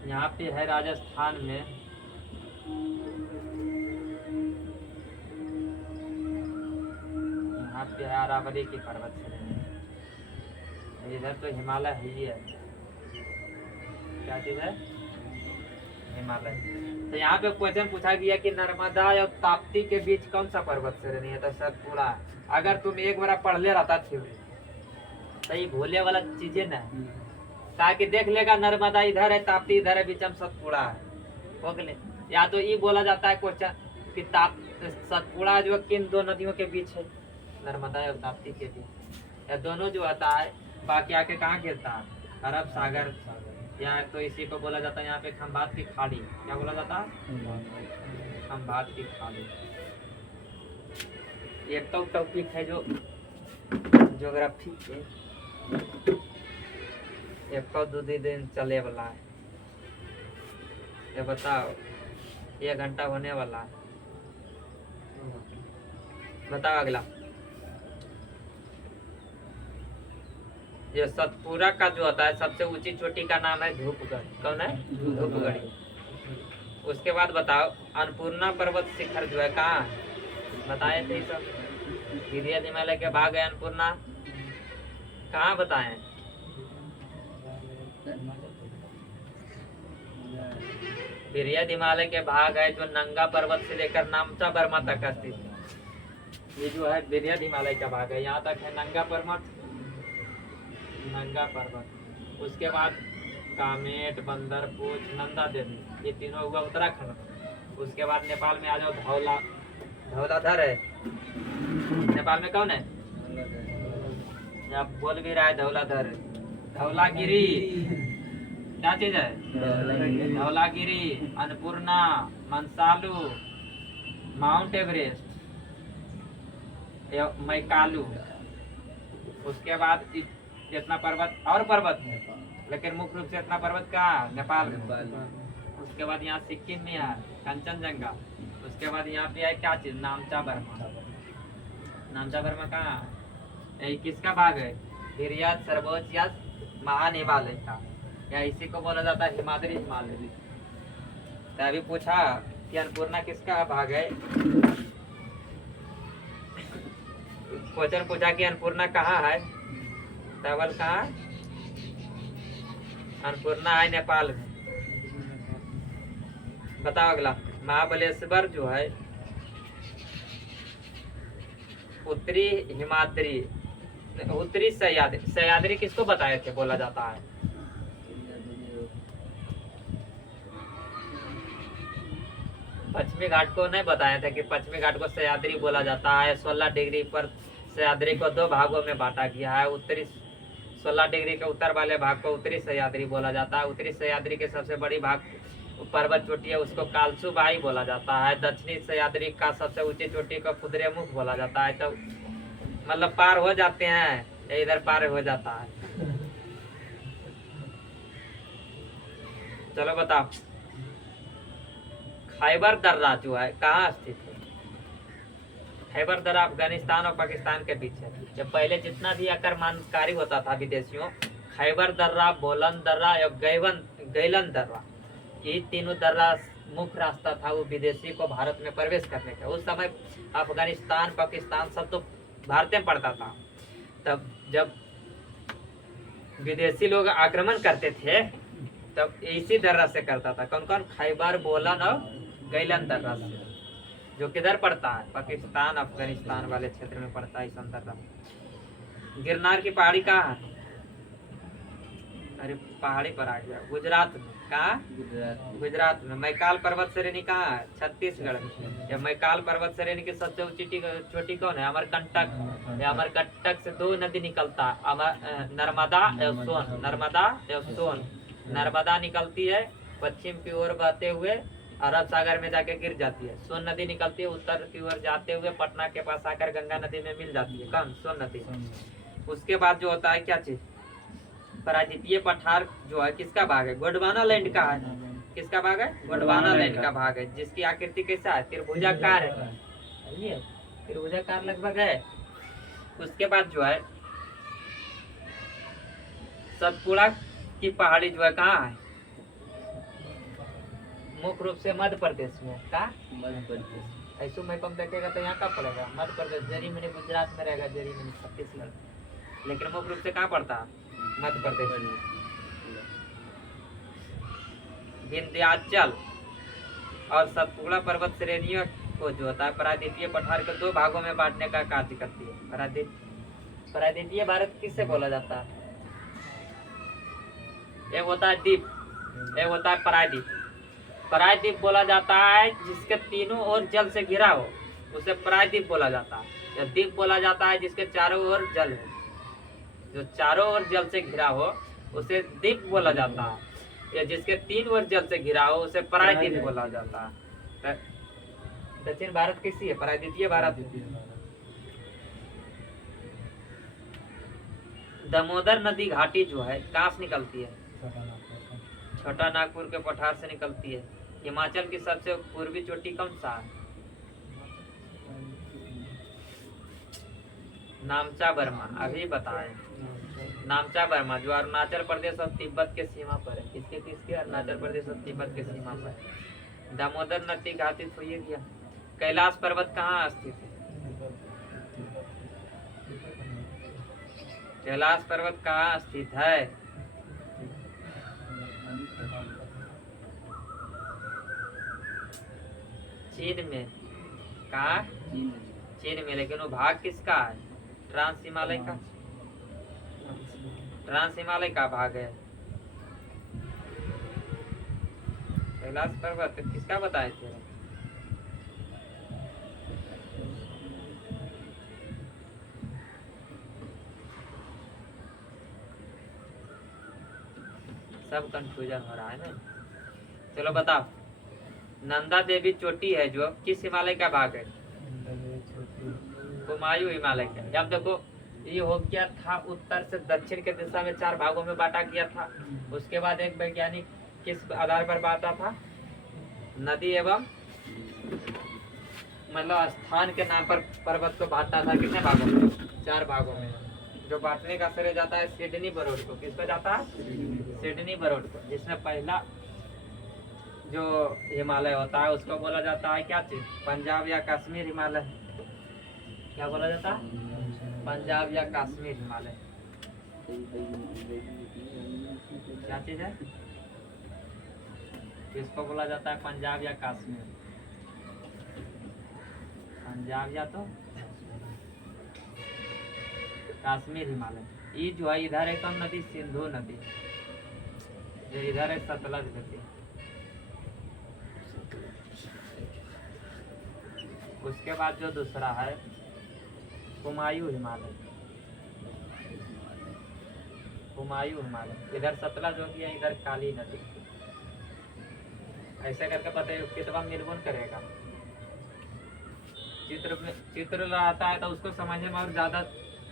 यहाँ पे है राजस्थान में यहाँ पे है अरावली की पर्वत श्रेणी। इधर तो हिमालय ही है। क्या चीज है? हिमालय। तो यहाँ पे क्वेश्चन पूछा गया कि नर्मदा और ताप्ती के बीच कौन सा पर्वत श्रेणी है? तो सतपुड़ा। अगर तुम एक बार पढ़ ले रहता थ्योरी तो ये भूले वाला चीजें ना, ताकि देख लेगा नर्मदा इधर है, ताप्ती इधर है, बीच में सतपुड़ा है, हो गए। या तो ये बोला जाता है क्वेश्चन कि सतपुड़ा जो किन 2 नदियों के बीच है? नर्मदा और ताप्ती के बीच। या दोनों जो आता है बाकी आके कहाँ गिरता है? अरब सागर। या तो इसी को बोला जाता है यहाँ पे खंभात की खाड़ी। क्या बोला जाता है? खंभात की खाड़ी। एक तो टॉपिक है जो ज्योग्राफी के, एक 2 दिन चले वाला है। ये बताओ, 1 घंटा होने वाला है। बताओ अगला। ये सतपुड़ा का जो होता है सबसे ऊंची चोटी का नाम है धूपगढ़। कौन है? धूपगढ़ी। उसके बाद बताओ अन्नपूर्णा पर्वत शिखर जो है कहाँ है? बताए थे सब। बिरियद हिमालय के भाग है अन्नपूर्णा कहाँ बताएं? बिरियद हिमालय के भाग है जो नंगा पर्वत से लेकर नामचा बर्मा तक स्थित है। ये जो है बिरियद हिमालय का भाग है, यहाँ तक है नंगा पर्वत। उसके बाद कामेट, बंदरपुर, नंदा देवी, ये तीनों हुआ उत्तराखंड। उसके बाद नेपाल में आ जाओ, धौलाधर है। नेपाल में कौन है? आप बोल भी रहा है धौलाधर, धौलागिरी, क्या चीज है? Dhaulagiri, Annapurna, Manaslu, Mount Everest, Makalu. उसके बाद इतना पर्वत और पर्वत है, लेकिन मुख्य रूप से इतना पर्वत कहाँ? नेपाल में। उसके बाद यहाँ सिक्किम में है कंचनजंगा। उसके बाद यहाँ पे है क्या चीज? नामचा बर्मा। नामचा बर्मा कहाँ? किसका भाग है? बिरियद सर्वोच्च या महान हिमालय का, या इसी को बोला जाता है हिमाद्री हिमालय। तो अभी पूछा कि अन्नपूर्णा किसका भाग है? क्वेश्चन पूछा कि अन्नपूर्णा कहाँ है? तवल कहाँ? अन्नपूर्णा है नेपाल में। बताओ अगला। महाबलेश्वर जो है उत्तरी हिमाद्री, उत्तरी सह्याद्री। सह्याद्री किसको बताए थे बोला जाता है? पश्चिमी घाट को नहीं बताया था कि पश्चिमी घाट को सह्याद्री बोला जाता है। 16 डिग्री पर सह्याद्री को दो भागों में बांटा गया है। उत्तरी 16 डिग्री के उत्तर वाले भाग को उत्तरी सह्याद्री बोला जाता है। उत्तरी सह्याद्री के सबसे बड़ी भाग पर्वत चोटी है, उसको कालसुबाई बोला जाता है। दक्षिणी सह्याद्री का सबसे ऊंची चोटी को कुद्रेमुख बोला जाता है। तो मतलब पार हो जाते हैं, इधर पार हो जाता है। चलो बताओ। खैबर दर्रा जो है कहाँ स्थित है? खैबर दर्रा अफगानिस्तान और पाकिस्तान के बीच है। जब पहले जितना भी आक्रमणकारी होता था विदेशियों, खैबर दर्रा, बोलन दर्रा या गैलन दर्रा, ये तीनों दर्रा मुख्य रास्ता था वो विदेशी को भारत में प्रवेश करने का। उस समय अफगानिस्तान, पाकिस्तान सब तो भारत में पड़ता था। तब जब विदेशी लोग आक्रमण करते थे तब इसी दर्रा से करता था। कौन कौन? खैबर, बोलन और गैलन दर्रा से, जो किधर पड़ता है? पाकिस्तान, अफगानिस्तान वाले क्षेत्र में पड़ता है। दर्रा। गिरनार की पहाड़ी कहाँ है? अरे पहाड़ी पर आ गया, गुजरात में। कहाँ? गुजरात में। मैकाल पर्वत श्रेणी कहाँ है? छत्तीसगढ़ में। या मैकाल पर्वत श्रेणी की सबसे ऊंची चोटी कौन है? अमरकंटक। या अमरकंटक से दो नदी निकलता है, नर्मदा एवं सोन। नर्मदा एवं सोन। नर्मदा निकलती है पश्चिम की ओर बहते हुए अरब सागर में जाके गिर जाती है। सोन नदी निकलती है उत्तर की ओर जाते हुए पटना के पास आकर गंगा नदी में मिल जाती है। कौन? सोन नदी। उसके बाद जो होता है क्या चीज? प्रायद्वीपीय पठार जो है किसका भाग है? गोंडवाना लैंड का है। किसका भाग है? गोंडवाना लैंड का भाग है, जिसकी आकृति कैसा है? त्रिभुजाकार है। त्रिभुजाकार लगभग है। उसके बाद जो है सतपुड़ा की पहाड़ी जो है कहाँ है? मुख्य रूप से मध्य प्रदेश में। का? मध्य प्रदेश। ऐसो मैप देखेगा तो यहाँ का पड़ेगा? मध्य प्रदेश। जरी मैंने गुजरात में रहेगा, जरी मैंने छत्तीसगढ़, लेकिन मुख्य रूप से कहाँ पड़ता है? मध्य प्रदेश में। विंध्याचल और सतपुड़ा पर्वत श्रेणियों को जो होता है प्रायद्वीपीय पठार के दो भागों में बांटने का कार्य करती है। प्रायद्वीपीय भारत किससे बोला जाता है? एक होता है द्वीप, एक होता है प्रायद्वीप। प्रायद्वीप बोला जाता है जिसके तीनों ओर जल से घिरा हो, उसे प्रायद्वीप बोला जाता है। या द्वीप बोला जाता है जिसके चारों ओर जल है, जो चारों ओर जल से घिरा हो उसे द्वीप बोला जाता है। या जिसके तीन ओर जल से घिरा हो उसे प्रायद्वीप बोला जाता है। दक्षिण भारत किसी है? प्रायद्वीपीय भारत। दामोदर नदी घाटी जो है कहाँ से निकलती है? छोटा नागपुर के पठार से निकलती है। हिमाचल की सबसे पूर्वी चोटी कौन सा है? नामचा बर्मा। अभी बताए नामचा बर्मा, जो अरुणाचल प्रदेश और तिब्बत के सीमा पर है। किसके? अरुणाचल प्रदेश और तिब्बत के सीमा पर। दामोदर नदी घाटी तो ये गया। कैलाश पर्वत कहाँ स्थित है? कैलाश पर्वत कहाँ स्थित है? चीन में। कहाँ? चीन में, लेकिन वो भाग किसका है? ट्रांस हिमालय का। ट्रांस हिमालय का भाग है कैलाश पर्वत। किसका बताए थे? सब कंफ्यूजन हो रहा है ना। चलो बताओ, नंदा देवी चोटी है जो किस हिमालय का भाग है? कुमायूं हिमालय का। जब देखो ये हो गया था, उत्तर से दक्षिण के दिशा में 4 भागों में बांटा गया था। उसके बाद एक वैज्ञानिक किस आधार पर बांटा था? नदी एवं मतलब स्थान के नाम पर पर्वत को बांटा था। कितने भागों में? 4 भागों में। जो बांटने का श्रेय जाता है सिडनी बरोड को। किसको जाता है? सिडनी बरोड को। जिसमें पहला जो हिमालय होता है उसको बोला जाता है क्या चीज? पंजाब या कश्मीर हिमालय। क्या बोला जाता है? पंजाब या कश्मीर हिमालय। क्या चीज है? किसको बोला जाता है? पंजाब या कश्मीर। पंजाब या तो कश्मीर हिमालय। ये जो है इधर है कौन नदी? सिंधु नदी। जो इधर है सतलज नदी। उसके बाद जो दूसरा है कुमायूं हिमालय। कुमायूं हिमालय। इधर सतलज हो गया, इधर काली नदी। ऐसे करके पता है कितना निर्गुण करेगा। चित्र आता है तो उसको समझने में और ज्यादा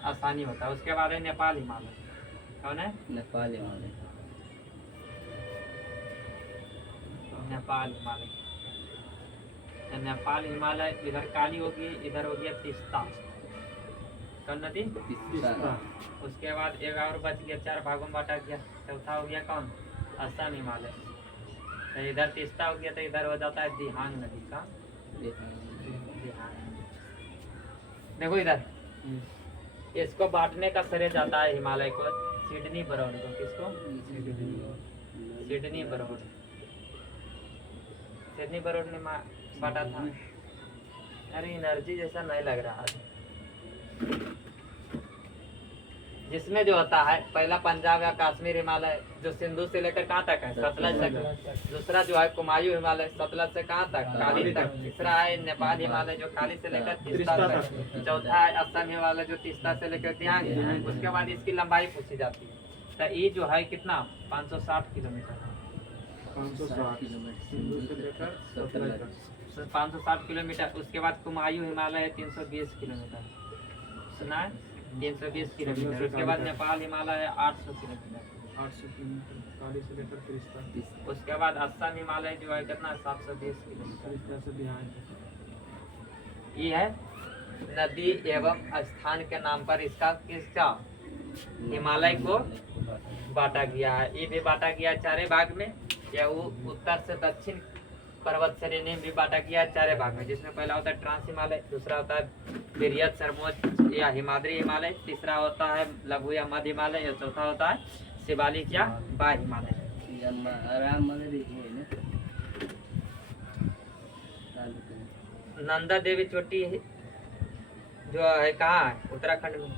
आसानी होता है। उसके बाद है नेपाल हिमालय। कौन है? नेपाल हिमालय। नेपाल हिमालय। नेपाल हिमालय इधर काली होगी, इधर हो गया तीस्ता। कौन नदी? तीस्ता। उसके बाद एक और बच गया, 4 भागों में बांटा गया। चौथा हो गया कौन? असम हिमालय। तो इधर तीस्ता हो गया, तो इधर हो जाता है दिहांग नदी का। दिहांग। देखो इधर इसको बांटने का श्रेय जाता है हिमालय को सिडनी बरोड को। किसको? Sydney burrowed. सिडनी बरोड ने बांटा था। अरे एनर्जी जैसा नहीं लग रहा है। जिसमें जो होता है पहला पंजाब या कश्मीर हिमालय जो सिंधु से लेकर कहाँ तक है? सतलज तक। दूसरा जो है कुमायूं हिमालय सतलज से कहाँ तक? काली तक। तीसरा है नेपाल हिमालय जो काली से लेकर तीस्ता तक। चौथा है असम हिमालय जो तीस्ता से लेकर दिहांग। उसके बाद इसकी लंबाई पूछी जाती है। तो ये जो है कितना? 560 किलोमीटर। 560 किलोमीटर। उसके बाद कुमायूं हिमालय है 320 किलोमीटर। सुना है? 320 किलोमीटर। उसके बाद नेपाल हिमालय है 800 किलोमीटर। 800 किलोमीटर काली से लेकर तीस्ता। उसके बाद असम हिमालय जो है कितना? 720 किलोमीटर। तीस्ता से बिहार। ये है नदी एवं स्थान के नाम पर इसका किसका? हिमालय को बांटा गया है। ये भी बांटा गया है 4 भाग में। या वो उत्तर से दक्षिण पर्वत श्रेणी में भी बांटा गया है 4 भाग में। जिसमें पहला होता है ट्रांस हिमालय, दूसरा होता है बृहद सर्वोच्च या हिमाद्री हिमालय, तीसरा होता है लघु या मध्य हिमालय, और चौथा होता है शिवालिक या बाह्य हिमालय। नंदा देवी चोटी जो है कहाँ है? उत्तराखंड में।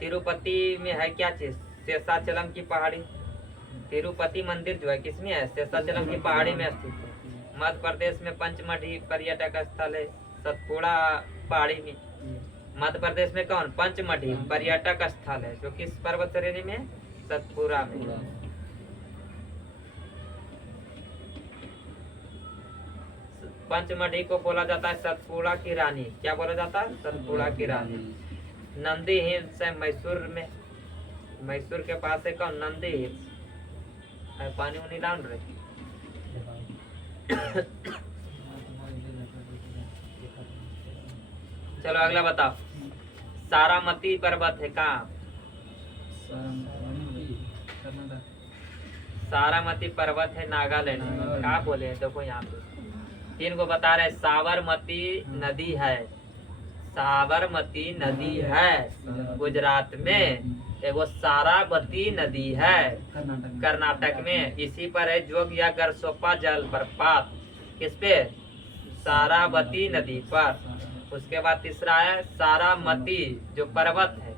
तिरुपति में है क्या चीज? शेषाचलम की पहाड़ी। तिरुपति मंदिर जो है किसमें है? शेषाचलम की पहाड़ी में स्थित है। मध्य प्रदेश में पंचमढ़ी पर्यटक स्थल है सतपुड़ा पहाड़ी में। मध्य प्रदेश में कौन? पंचमढ़ी पर्यटक स्थल है जो किस पर्वत श्रेणी में? सतपुड़ा में। पंचमढ़ी को बोला जाता है सतपुड़ा की रानी। क्या बोला जाता है? सतपुड़ा की रानी। नंदी हिल्स है मैसूर में। मैसूर के पास है कौन? नंदी हिल्स। पानी उनी डाउन रहे। चलो अगला बताओ। सारामती पर्वत है कहाँ? सारामती पर्वत है नागालैंड में। कहाँ बोले? देखो यहाँ पे 3 को बता रहे। साबरमती नदी है। साबरमती नदी है गुजरात में, एगो सारावती नदी है कर्नाटक में, इसी पर है जोग या गरसोपा जलप्रपात, किस पे? सारावती नदी पर। उसके बाद तीसरा है सारामती जो पर्वत है,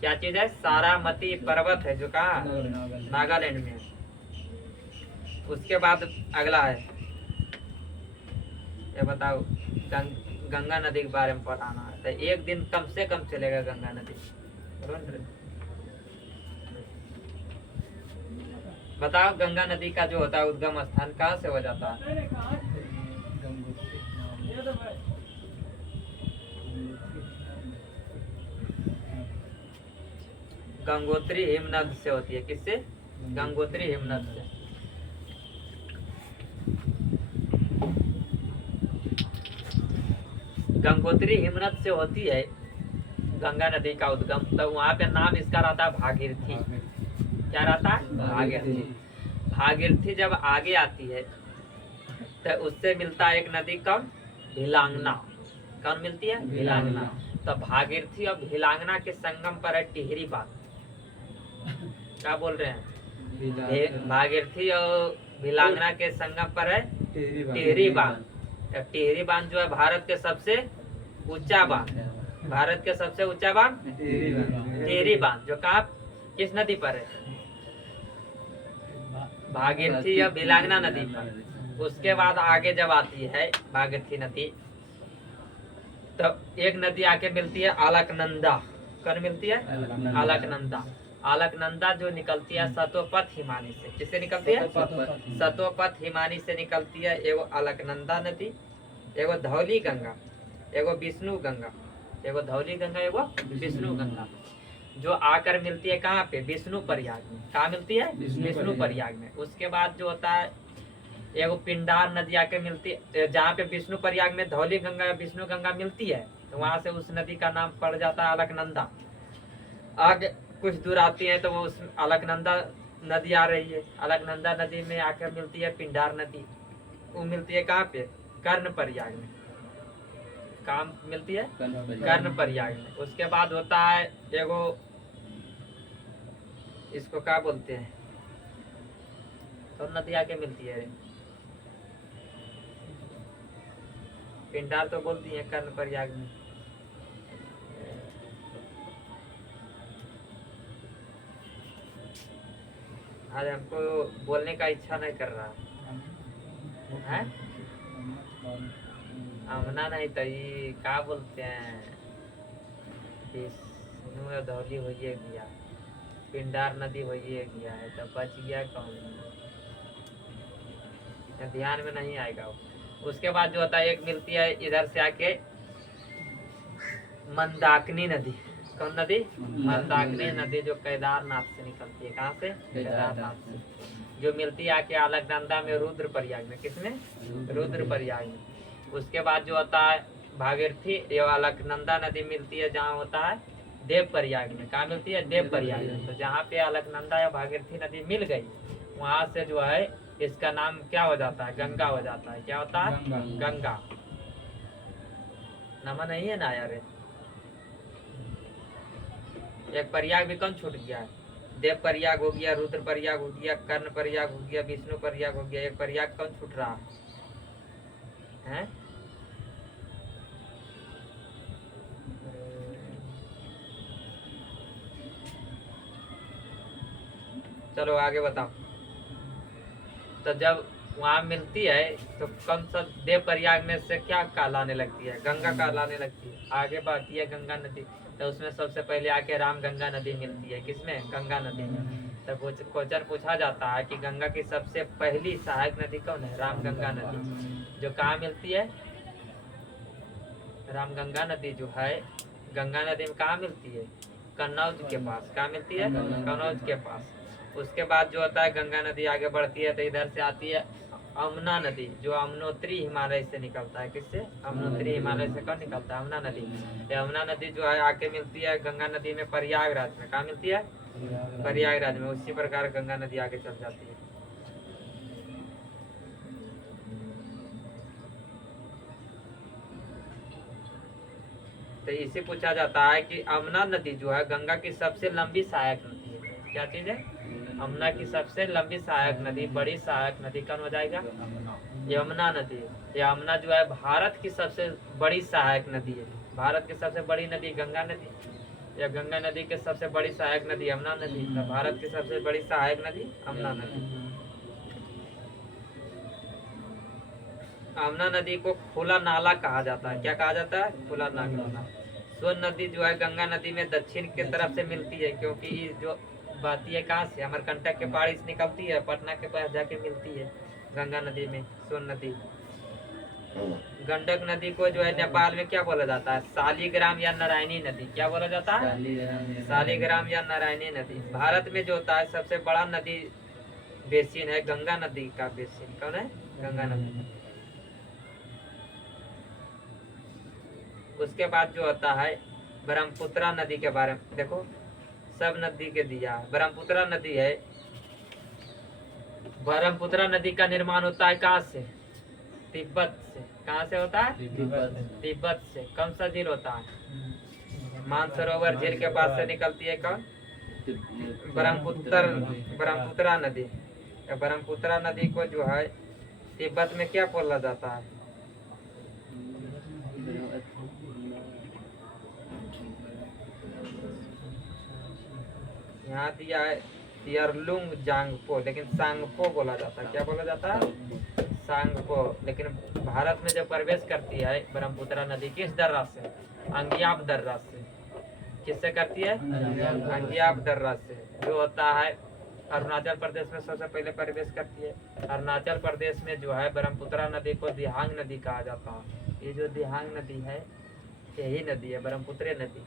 क्या चीज है? सारामती पर्वत है जो कहाँ? नागालैंड में। उसके बाद अगला है, ये बताओ गंगा नदी के बारे में पढ़ाना है, तो एक दिन कम से कम चलेगा गंगा नदी। बताओ गंगा नदी का जो होता है उद्गम स्थान कहाँ से हो जाता है? गंगोत्री हिमनद से होती है, किससे? गंगोत्री हिमनद से। गंगोत्री हिमनद से होती है गंगा नदी का उद्गम, तो वहाँ पे नाम इसका रहता है भागीरथी। क्या रहता है? भागीरथी। भागीरथी जब आगे आती है तो उससे मिलता है एक नदी, कौन? भिलांगना। कौन मिलती है? भिलांगना। तो भागीरथी और भिलांगना के संगम पर है टिहरी बांध। क्या बोल रहे हैं? भागीरथी और भिलांगना के संगम पर है टिहरी बांध। टिहरी बांध जो है भारत के सबसे ऊंचा बांध, भारत के सबसे ऊंचा बांध टिहरी बांध, जो कहाँ, किस नदी पर है? भागीरथी या भिलांगना नदी पर। उसके बाद आगे जब आती है भागीरथी नदी, तब एक नदी आके मिलती है अलकनंदा। कौन मिलती है? अलकनंदा। अलकनंदा जो निकलती है सतोपथ हिमानी से। किससे निकलती है? सतोपथ हिमानी से निकलती है। एगो अलकनंदा नदी, एगो धौली गंगा, एगो विष्णु गंगा। एगो धौली गंगा, एगो विष्णु गंगा, जो आकर मिलती है कहाँ पे? विष्णु प्रयाग में। कहाँ मिलती है? विष्णु प्रयाग में। उसके बाद जो होता है एगो पिंडार नदी आके मिलती है, जहाँ पे विष्णु प्रयाग में धौली गंगा या विष्णु गंगा मिलती है, तो वहां से उस नदी का नाम पड़ जाता है अलकनंदा। आगे कुछ दूर आती है तो वो उस अलकनंदा नदी आ रही है। अलकनंदा नदी में आकर मिलती है पिंडार नदी। वो मिलती है कहाँ पे? कर्ण प्रयाग में। काम मिलती है कर्ण प्रयाग में। उसके बाद होता है एगो, इसको क्या बोलते हैं, तो नदी आके मिलती है, पिंडार तो बोलती है कर्ण प्रयाग में। आज हमको बोलने का इच्छा नहीं कर रहा है। आमना नहीं तो ये क्या बोलते हैं, विष्णु धौली हो गया, पिंडार नदी हो गया है, तो बच गया कौन? ध्यान में नहीं आएगा वो। उसके बाद जो होता है एक मिलती है इधर से आके मंदाकिनी नदी। कौन नदी? मंदाकिनी नदी, जो केदारनाथ से निकलती है। कहाँ से? केदारनाथ से। जो मिलती है आके अलकनंदा में रुद्र प्रयाग में। किसमें? रुद्र प्रयाग में। उसके बाद जो होता है भागीरथी या अलकनंदा नदी मिलती है जहाँ होता है देव प्रयाग में। कहाँ मिलती है? देव प्रयाग में। तो जहाँ पे अलकनंदा या भागीरथी नदी मिल गई, वहाँ से जो है इसका नाम क्या हो जाता है? गंगा हो जाता है। क्या होता है? गंगा। नमा नहीं है ना यार? एक प्रयाग भी कौन छूट गया है? देव प्रयाग हो गया, रुद्र प्रयाग हो गया, कर्ण प्रयाग हो गया, विष्णु प्रयाग हो गया। एक प्रयाग कौन छूट रहा है? चलो आगे बताओ। तो जब वहाँ मिलती है तो कौन सा देव प्रयाग में से क्या कहलाने लगती है? गंगा कहलाने लगती है। आगे बढ़ती है गंगा नदी, तो उसमें सबसे पहले आके राम गंगा नदी मिलती है। किसमें? गंगा नदी में। तो क्वेश्चन पूछा जाता है कि गंगा की सबसे पहली सहायक नदी कौन है? राम गंगा नदी। जो कहाँ मिलती है? राम गंगा नदी जो है, गंगा नदी में कहाँ मिलती है? कन्नौज के पास। कहाँ मिलती है? कन्नौज के पास। उसके बाद जो होता है गंगा नदी आगे बढ़ती है तो इधर से आती है अमना नदी, जो अमनोत्री हिमालय से निकलता है। किससे? अमनोत्री हिमालय से कौन निकलता है? अमना नदी। यमुना नदी जो है आके मिलती है गंगा नदी में प्रयागराज में। कहाँ मिलती है? प्रयागराज में। उसी प्रकार गंगा नदी आगे चल जाती है। तो इसे पूछा जाता है कि यमुना नदी जो है गंगा की सबसे लंबी सहायक नदी है। क्या चीज है? यमुना की सबसे लंबी सहायक नदी, बड़ी सहायक नदी कौन हो जाएगा? यमुना नदी। यमुना जो है भारत की सबसे बड़ी सहायक नदी है। भारत की सबसे बड़ी नदी गंगा नदी, या गंगा नदी के सबसे बड़ी सहायक नदी यमुना नदी। तो भारत की सबसे बड़ी सहायक नदी यमुना नदी। यमुना नदी को खुला नाला कहा जाता है। क्या कहा जाता है? खुला नाला। सोन नदी जो है गंगा नदी में दक्षिण के तरफ से मिलती है, क्योंकि ये जो बहती है कहाँ से? अमरकंटक के पहाड़ी से निकलती है, पटना के पास जाके मिलती है गंगा नदी में सोन नदी। गंडक नदी को जो है नेपाल में क्या बोला जाता है? शालिग्राम या नारायणी नदी। क्या बोला जाता है? शालिग्राम या नारायणी नदी। भारत में जो होता है सबसे बड़ा नदी बेसिन है गंगा नदी का बेसिन। कौन है? गंगा नदी। उसके बाद जो होता है ब्रह्मपुत्रा नदी के बारे में देखो, सब नदी के दिया है। ब्रह्मपुत्रा नदी है, ब्रह्मपुत्रा नदी का निर्माण होता है कहाँ से? तिब्बत से। कहाँ से होता है? तिब्बत से। कौन सा झील होता है? मानसरोवर झील के पास से निकलती है कौन? ब्रह्मपुत्रा नदी। ब्रह्मपुत्रा नदी को जो है तिब्बत में क्या बोला जाता है? यहाँ दिया है तियरलुंग जांगपो, लेकिन सांगपो बोला जाता है। क्या बोला जाता है? सांगपो। लेकिन भारत में जब प्रवेश करती है ब्रह्मपुत्रा नदी किस दर्रा से? अंगियाब दर्रा से। किससे करती है? अंगियाब दर्रा से, जो होता है अरुणाचल प्रदेश में सबसे पहले प्रवेश करती है। अरुणाचल प्रदेश में जो है ब्रह्मपुत्रा नदी को दिहांग नदी कहा जाता है। ये जो दिहांग नदी है यही नदी है ब्रह्मपुत्र नदी।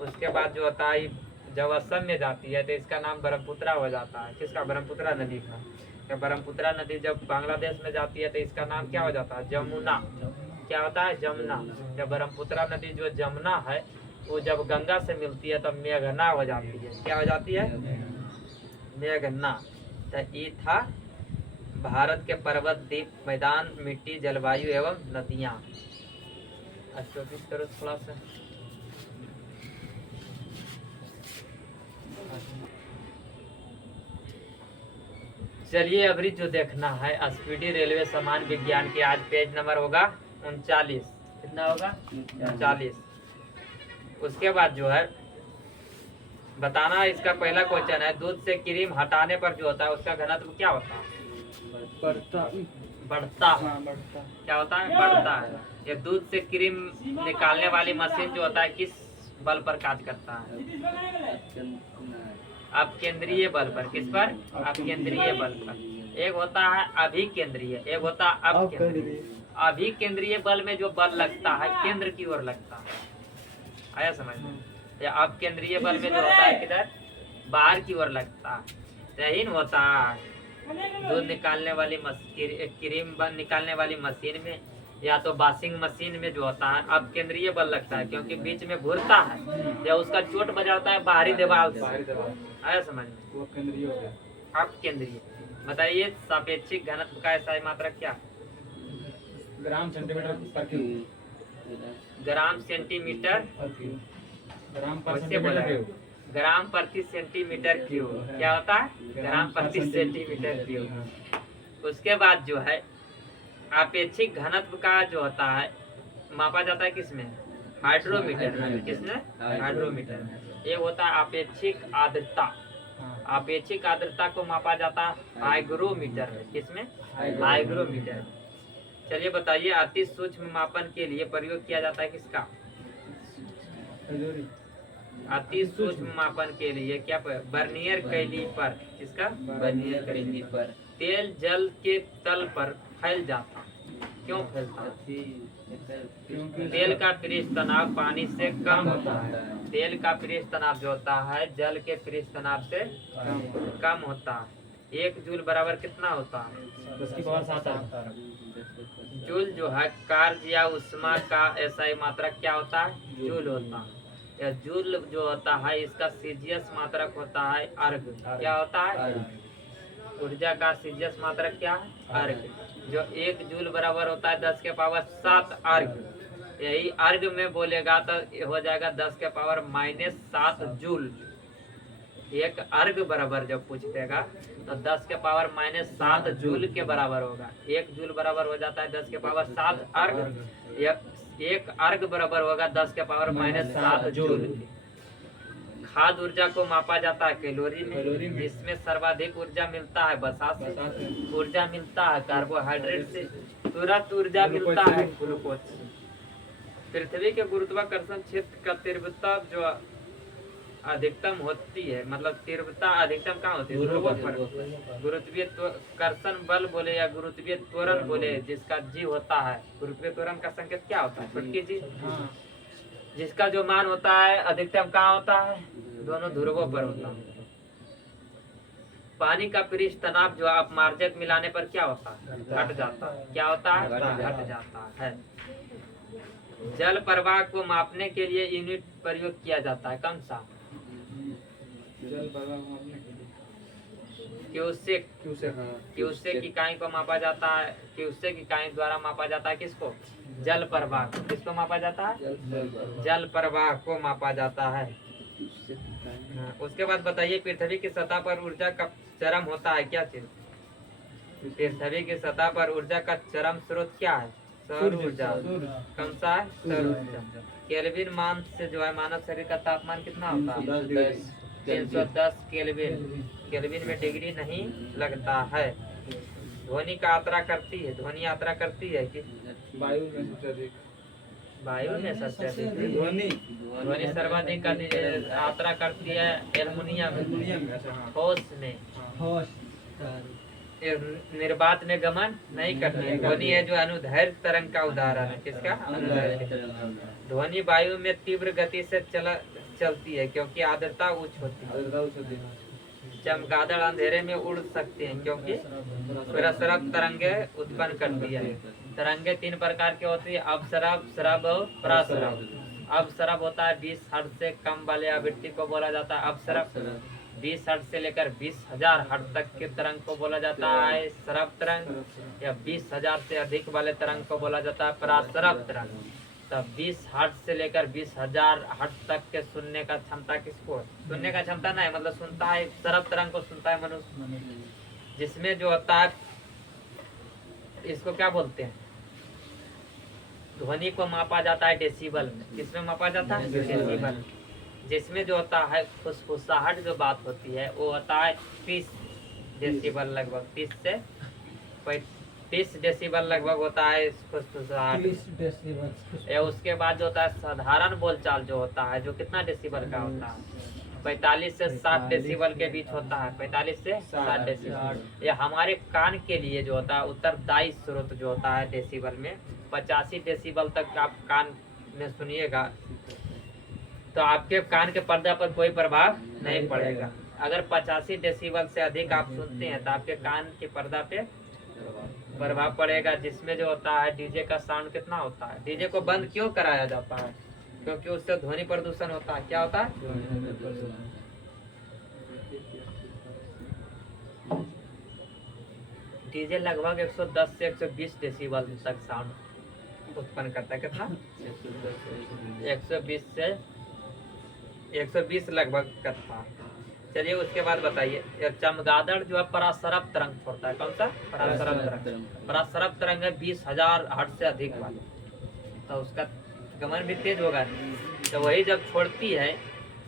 उसके बाद जो होता है जब असम में जाती है तो इसका नाम ब्रह्मपुत्रा हो जाता है। किसका? ब्रह्मपुत्रा नदी का। तो ब्रह्मपुत्रा नदी जब बांग्लादेश में जाती है तो इसका नाम क्या हो जाता है? जमुना। क्या होता है? जमुना। जब ब्रह्मपुत्रा नदी जो जमुना है वो जब गंगा से मिलती है तब मेघना हो जाती है। क्या हो जाती है? मेघना। तो ये था भारत के पर्वत, द्वीप, मैदान, मिट्टी, जलवायु एवं नदियाँ। करो थोड़ा सा। चलिए अभी जो देखना है स्पीडी रेलवे सामान्य विज्ञान के, आज पेज नंबर होगा 39। कितना होगा? 39। उसके बाद जो है बताना, इसका पहला क्वेश्चन है दूध से क्रीम हटाने पर जो होता है उसका घनत्व क्या होता है? बढ़ता। क्या होता है? बढ़ता है। ये दूध से क्रीम निकालने वाली मशीन जो होता है किस बल पर कार्य करता है? अपकेंद्रीय बल पर। किस पर? अपकेंद्रीय बल पर। एक होता है अभिकेंद्रीय, एक होता है अपकेंद्रीय। अभिकेंद्रीय बल में जो बल लगता है केंद्र की ओर लगता है। आया समझ में? या अपकेंद्रीय बल में जो होता है किधर? बाहर की ओर लगता है। यही होता है दूध निकालने वाली क्रीम निकालने वाली मशीन में या तो वॉशिंग मशीन में जो होता है अब केंद्रीय बल लगता है, क्योंकि बीच में घूरता है या उसका चोट बजाता है बाहरी दीवार से। आया समझ में? वो केंद्रीय हो गया। अब केंद्रीय। बताइए सापेक्षिक घनत्व का ऐसा मात्रक क्या? ग्राम सेंटीमीटर पर क्यूब। ग्राम सेंटीमीटर ग्राम पर वैसे बोला है। ग्राम प्रति सेंटीमीटर क्यूब। क्या होता है? ग्राम प्रति सेंटीमीटर क्यूब। उसके बाद जो है आपेक्षिक घनत्व का जो होता है मापा जाता है किसमें? हाइड्रोमीटर में। किसमें? हाइड्रोमीटर। एक होता है आपेक्षिक आर्द्रता। आपेक्षिक आर्द्रता को मापा जाता है हाइग्रोमीटर में। किसमें? हाइग्रोमीटर। चलिए बताइए अति सूक्ष्म मापन के लिए प्रयोग किया जाता है किसका? अति सूक्ष्म मापन के लिए क्या? Vernier calliper. किसका? Vernier calliper. तेल जल के तल पर फैल जाता। क्यों फैलता? तेल का पृष्ठ तनाव पानी से कम होता है। तेल का पृष्ठ तनाव जो होता है जल के पृष्ठ तनाव से कम होता है। 1 जूल बराबर कितना होता है? 10⁻⁷। जूल जो है कार्य या उष्मा का ऐसा मात्रक क्या होता है? जूल होता है। या जूल जो होता है इसका सीजियस मात्रक होता है अर्घ। क्या होता है? ऊर्जा का सीजियस मात्रक क्या है? अर्घ। जो 1 जूल बराबर होता है 10⁻⁷ अर्घ। यही अर्ग में बोलेगा तो ये हो जाएगा 10 के पावर -7 जूल। एक अर्ग बराबर जब पूछ देगा तो 10 के पावर -7 जूल के बराबर होगा। 1 जूल बराबर हो जाता है 10 के पावर 7 अर्ग। एक अर्ग बराबर होगा 10 के पावर -7 जूल। खाद्य ऊर्जा को मापा जाता है कैलोरी में, जिसमें सर्वाधिक ऊर्जा मिलता है वसा से, ऊर्जा मिलता है कार्बोहाइड्रेट से, तुरंत ऊर्जा मिलता है ग्लूकोज से। पृथ्वी के गुरुत्वाकर्षण क्षेत्र का तीव्रता जो अधिकतम होती है, मतलब तीव्रता अधिकतम कहाँ होती है? ध्रुवों पर। गुरुत्वीय कर्षण बल बोले या गुरुत्वीय त्वरण बोले, जिसका जी होता है, गुरुत्वीय त्वरण का संकेत क्या होता है? फटकी जी। जिसका जो मान होता है अधिकतम कहाँ होता है? दोनों ध्रुवों पर होता है। पानी का पृष्ठ तनाव जो अपमार्जक मिलाने पर क्या होता है? घट जाता है। क्या होता है? घट जाता है। जल प्रवाह को मापने के लिए यूनिट प्रयोग किया जाता है, कौन सा? जल प्रवाह मापने के लिए क्यूसेक। हाँ। क्यूसेक इकाई को मापा जाता है। क्यूसेक इकाई द्वारा मापा जाता है किसको? जल प्रवाह। किसको मापा जाता है? जल प्रवाह को मापा जाता है। हाँ, उसके बाद बताइए पृथ्वी की सतह पर ऊर्जा का चरम होता है क्या चीज? पृथ्वी की सतह पर ऊर्जा का चरम स्रोत क्या है? सौर ऊर्जा। कौन सा है? सौर ऊर्जा। केल्विन मान से जो है मानव शरीर का तापमान कितना होता है? 310 केल्विन। केल्विन में डिग्री नहीं लगता है। ध्वनि का यात्रा करती है, ध्वनि यात्रा करती है कि वायु में सबसे अधिक, वायु में सबसे अधिक ध्वनि ध्वनि सर्वाधिक यात्रा करती है एल्युमिनियम में। अच्छा, हाँ। ठोस में। निर्वात में गमन नहीं करती है। ध्वनि है जो अनुदैर्घ्य तरंग का उदाहरण है। किसका? अनुदैर्घ्य। ध्वनि वायु में तीव्र गति से चलती है क्योंकि आर्द्रता उच्च होती है। चमगादड़ अंधेरे में उड़ सकते हैं क्योंकि प्रसरब तरंगे उत्पन्न करती है। तरंगे 3 प्रकार की होती है, अपसरब, सरब और प्रसरब। अपसरब होता है 20 हर्ट्ज से कम वाले आवृत्ति को बोला जाता है अपसरब। 20 हर्ट्ज से लेकर 20,000 हर्ट्ज तक के तरंग को बोला जाता है सरब तरंग, या 20,000 से अधिक वाले तरंग को बोला जाता है प्रसरब तरंग। तब 20 हर्ट्ज से लेकर 20,000 हर्ट्ज तक के सुनने का क्षमता किसको है? सुनने का क्षमता नहीं, मतलब सुनता है, सरब तरंग को सुनता है मनुष्य। जिसमें जो होता है इसको क्या बोलते हैं? ध्वनि को मापा जाता है डेसिबल में। किसमें मापा जाता है? डेसिबल। जिसमें जो होता है फुसफुसाहट जो बात होती है वो होता है 30 डेसिबल, लगभग 30 से 30 डेसिबल लगभग होता है फुसफुसाहट। या उसके बाद जो होता है साधारण बोलचाल जो होता है, जो कितना डेसिबल का होता है? 45 से 60 डेसिबल के बीच होता है। 45 से 60 डेसिबल। या हमारे कान के लिए जो होता है उत्तरदायी स्रोत जो होता है डेसिबल में 85 डेसिबल तक आप कान में सुनिएगा तो आपके कान के पर्दा पर कोई प्रभाव नहीं पड़ेगा। अगर 85 डेसिबल से अधिक आप सुनते हैं तो आपके कान के पर्दा पे प्रभाव पड़ेगा। जिसमें जो होता है डीजे का साउंड कितना होता है? डीजे को बंद क्यों कराया जाता है? क्योंकि उससे ध्वनि प्रदूषण होता है। क्या होता है? डीजे लगभग 110 से 120 डेसिबल तक साउंड उत्पन्न करता है। कितना? 120 से 120 लगभग करता है। चलिए उसके बाद बताइए चमगादड़ जो है परासरब तरंग छोड़ता है। कौन सा? परासरब तरंग। परासरब तरंग है 20,000 हर्ट्ज से अधिक वाले, तो उसका गमन भी तेज होगा। तो वही जब छोड़ती है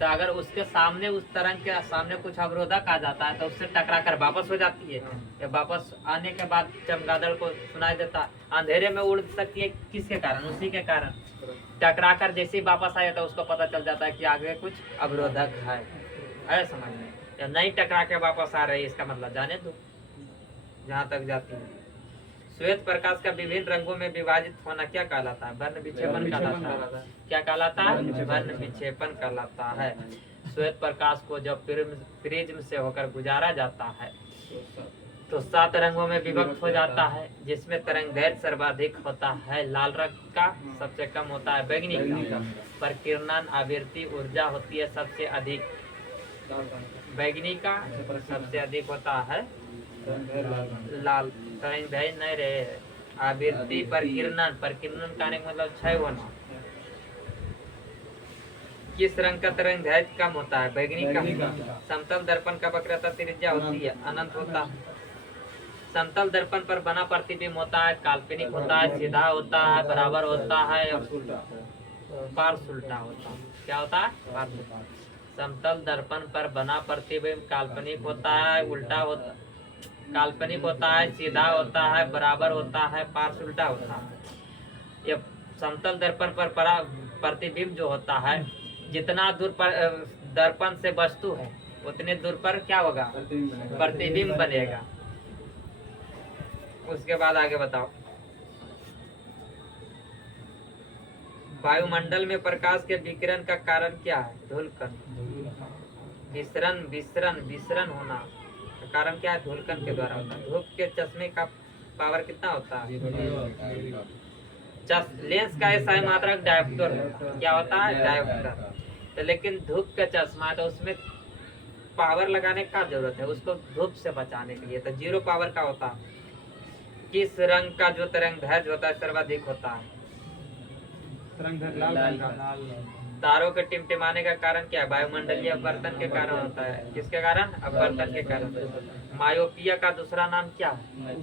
तो अगर उसके सामने उस तरंग के सामने कुछ अवरोधक आ जाता है तो उससे टकरा कर वापस हो जाती है। या वापस आने के बाद चमगादड़ को सुनाई देता अंधेरे में उड़ सकती है। किसके कारण? उसी के कारण। टकरा कर जैसे ही वापस आया तो उसको पता चल जाता है कि आगे कुछ अवरोधक है समझ में। या नहीं टकरा के वापस आ रही है इसका मतलब जाने दो जहाँ तक जाती है। श्वेत प्रकाश का विभिन्न रंगों में विभाजित होना क्या कहलाता है? वर्ण विक्षेपण कहलाता है। क्या कहलाता है? वर्ण विक्षेपण कहलाता है। श्वेत प्रकाश को जब प्रिज्म से होकर गुजारा जाता है तो 7 रंगों में विभक्त हो जाता है, जिसमें तरंगदैर्घ्य सर्वाधिक होता है लाल रंग का, सबसे कम होता है बैगनी का। प्रकीर्णन आवृत्ति ऊर्जा होती है सबसे अधिक बैगनी का, सबसे अधिक होता है लाल। तरंगदैर्घ्य नहीं रहे आवृत्ति प्रकीर्णन। प्रकीर्णन का मतलब क्षय होना, किस रंग का तरंग दैर्घ्य कम होता है? बैगनी बैगनी का। का। समतल दर्पण का वक्रता त्रिज्या होती है, अनंत होता है। समतल दर्पण पर बना प्रतिबिंब होता है, काल्पनिक होता है, सीधा होता है, बराबर होता है, उल्टा। पार्श्व उल्टा होता है। क्या होता है? पार्श्व। समतल दर्पण पर बना प्रतिबिंब काल्पनिक होता है, उल्टा होता, काल्पनिक होता है, सीधा होता है, बराबर होता है, पार्श्व उल्टा होता है। ये समतल दर्पण पर पड़ा प्रतिबिंब जो होता है, जितना दूर पर दर्पण से वस्तु है उतने दूर पर क्या होगा? प्रतिबिंब बनेगा। उसके बाद आगे बताओ। वायुमंडल में प्रकाश के विकिरण का कारण क्या है? धूलकण। विसरण विसरण विसरण होना का कारण क्या है? धूलकण के द्वारा होता है। धूप के चश्मे का पावर कितना होता है? लेंस का SI मात्रक डायोप्टर होता है। क्या होता है? डायोप्टर। तो लेकिन धूप का चश्मा है तो उसमें पावर लगाने का जरूरत है उसको धूप से बचाने के लिए, तो 0 पावर का होता है। किस रंग का जो तरंग दैर्घ्य होता है सर्वाधिक होता है? लाल रंग का। तारों के टिमटिमाने का कारण क्या है? वायुमंडलीय अपवर्तन के कारण होता है। किसके कारण? अपवर्तन के कारण। मायोपिया का दूसरा नाम क्या है?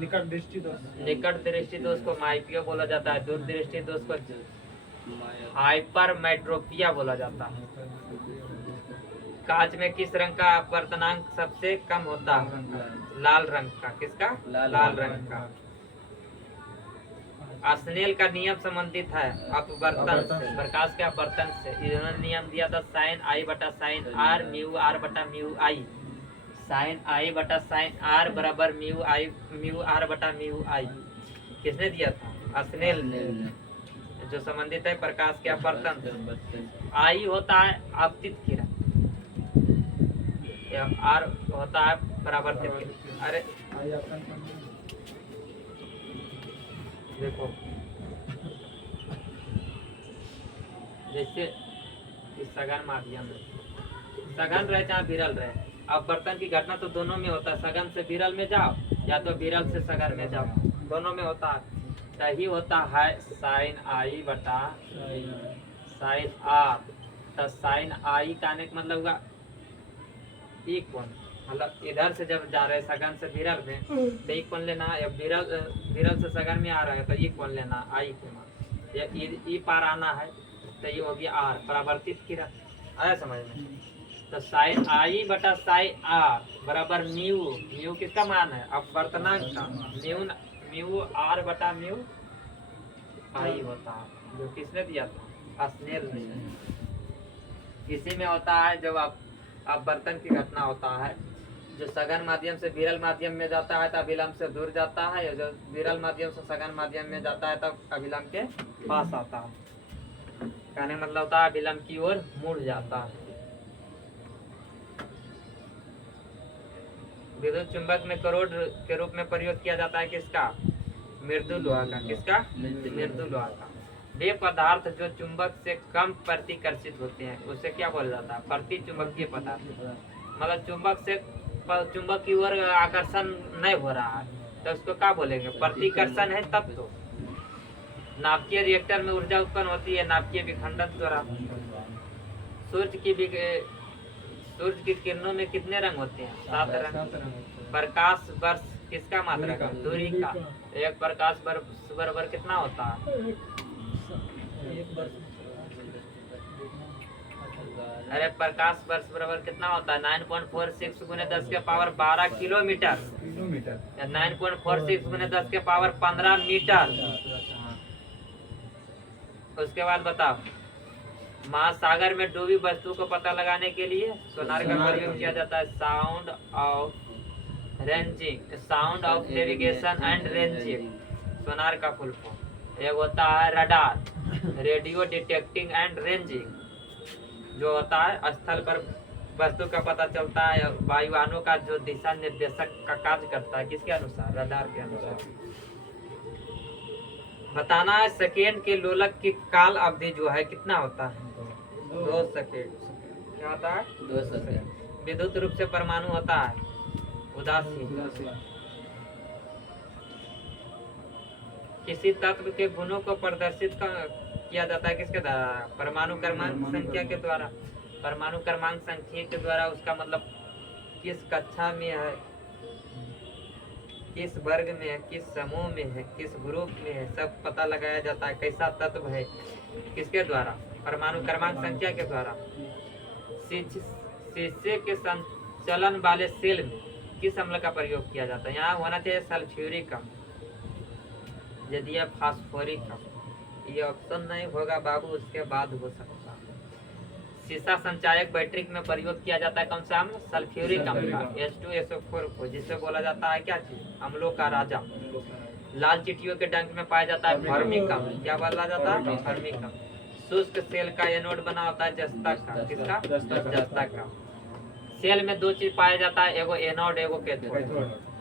निकट दृष्टि दोष। निकट दृष्टि दोष को मायोपिया बोला जाता है, दूर दृष्टि दोष को हाइपरमेट्रोपिया बोला जाता है। कांच में किस रंग का अपवर्तनांक सबसे कम होता है? लाल रंग का। किसका? लाल रंग का। स्नेल का नियम संबंधित है अपवर्तन से, प्रकाश के अपवर्तन से। इन्होंने नियम दिया था साइन आई बटा साइन आर म्यू आर बटा म्यू आई। साइन आई बटा साइन आर बराबर म्यू आर बटा म्यू आई। किसने दिया था? स्नेल ने। जो संबंधित है प्रकाश के अपवर्तन से। आई होता है आपतित किरण, आर होता है परावर्तित किरण। अरे देखो, जैसे इस सघन माध्यम में सघन रहे चाहे विरल रहे, अपवर्तन की घटना तो दोनों में होता है। सघन से विरल में जाओ या तो विरल से सघन में जाओ, दोनों में होता है। सही होता है साइन आई बटा साइन आर। तो साइन आई का आने का मतलब होगा एक कोण, मतलब इधर से जब जा रहे सघन से विरल में तो एक कोण लेना है, विरल से सघन में आ रहा है तो एक कोण लेना आई कोण। ये पार आना है तो ये हो गया आर, परावर्तित किरण। आया समझ में? तो साइन आई बटा साइन आर बराबर म्यू। म्यू किसका मान है? अपवर्तनांक का। म्यू आर बटा म्यू आई होता है। जो किसने दिया था? स्नेल ने। इसी में होता है जब अपवर्तन की घटना होता है, जो सघन माध्यम से विरल माध्यम में जाता है तो अभिलंब से दूर जाता है, जो विरल माध्यम से सघन माध्यम में जाता है तब अभिलंब के पास आता है। कहने का मतलब होता है अभिलंब की ओर मुड़ जाता है। विद्युत चुंबक में करोड़ के रूप में प्रयोग किया जाता है किसका? मृदु लोहा का। किसका? मृदु लोहा का। वे पदार्थ जो चुंबक से कम प्रतिकर्षित होते हैं उसे क्या बोला जाता है? प्रति चुंबकीय पदार्थ। मतलब चुंबक की ओर आकर्षण नहीं हो रहा है तो उसको क्या बोलेंगे? प्रतिकर्षण है तब तो। नाभिकीय रिएक्टर में ऊर्जा उत्पन्न होती है नाभिकीय विखंडन द्वारा। सूर्य की किरणों में कितने रंग होते हैं? 7 रंग। प्रकाश वर्ष किसका मात्रक है? दूरी का। एक प्रकाश वर्ष बराबर कितना होता है? अरे प्रकाश वर्ष बराबर कितना होता है? 9.46 गुने 10 के पावर 12 किलोमीटर। 9.46 गुने 10 के पावर 15 मीटर। उसके बाद बताओ, महासागर में डूबी वस्तु को पता लगाने के लिए सोनार का प्रयोग किया जाता है। Sound of navigation and ranging sonar का फुल फॉर्म। एक होता है radar, radio detecting and ranging, जो होता है स्थल पर वस्तु का पता चलता है। वायुयानों का जो दिशा निर्देशक का कार्य करता है किसके अनुसार? रडार के अनुसार। बताना है सेकेंड के लोलक की काल अवधि जो है कितना होता है? 2 सेकेंड। क्या होता है? 2 सेकंड। विद्युत रूप से परमाणु होता है उदासीन। किसी तत्व के गुणों को प्रदर्शित किया जाता है किसके द्वारा? परमाणु क्रमांक संख्या के द्वारा। परमाणु क्रमांक संख्या के द्वारा उसका मतलब किस कक्षा में है, किस वर्ग में है, किस समूह में है, किस ग्रुप में है, सब पता लगाया जाता है। कैसा तत्व है, किसके द्वारा? परमाणु क्रमांक संख्या के द्वारा। शीशे के संचलन वाले सेल में किस अम्ल का प्रयोग किया जाता है? यहाँ होना चाहिए सल्फ्यूरिक अम्ल, यदि यह फास्फोरिक अम्ल। ये ऑप्शन नहीं होगा बाबू, उसके बाद हो सकता है। शीशा संचायक बैटरी में प्रयोग किया जाता है कौन सा अम्ल? सल्फ्यूरिक अम्ल का, H2SO4 को, जिसे बोला जाता है क्या चीज? अम्लों का राजा। लाल चींटियों के डंक में पाया जाता है फॉर्मिक अम्ल। क्या बोला जाता है? फॉर्मिक अम्ल। शुष्क सेल का एनोड बना होता है जस्ता का। किसका? जस्ता का। सेल में दो चीज पाया जाता है, एगो एनोड एगो कैथोड।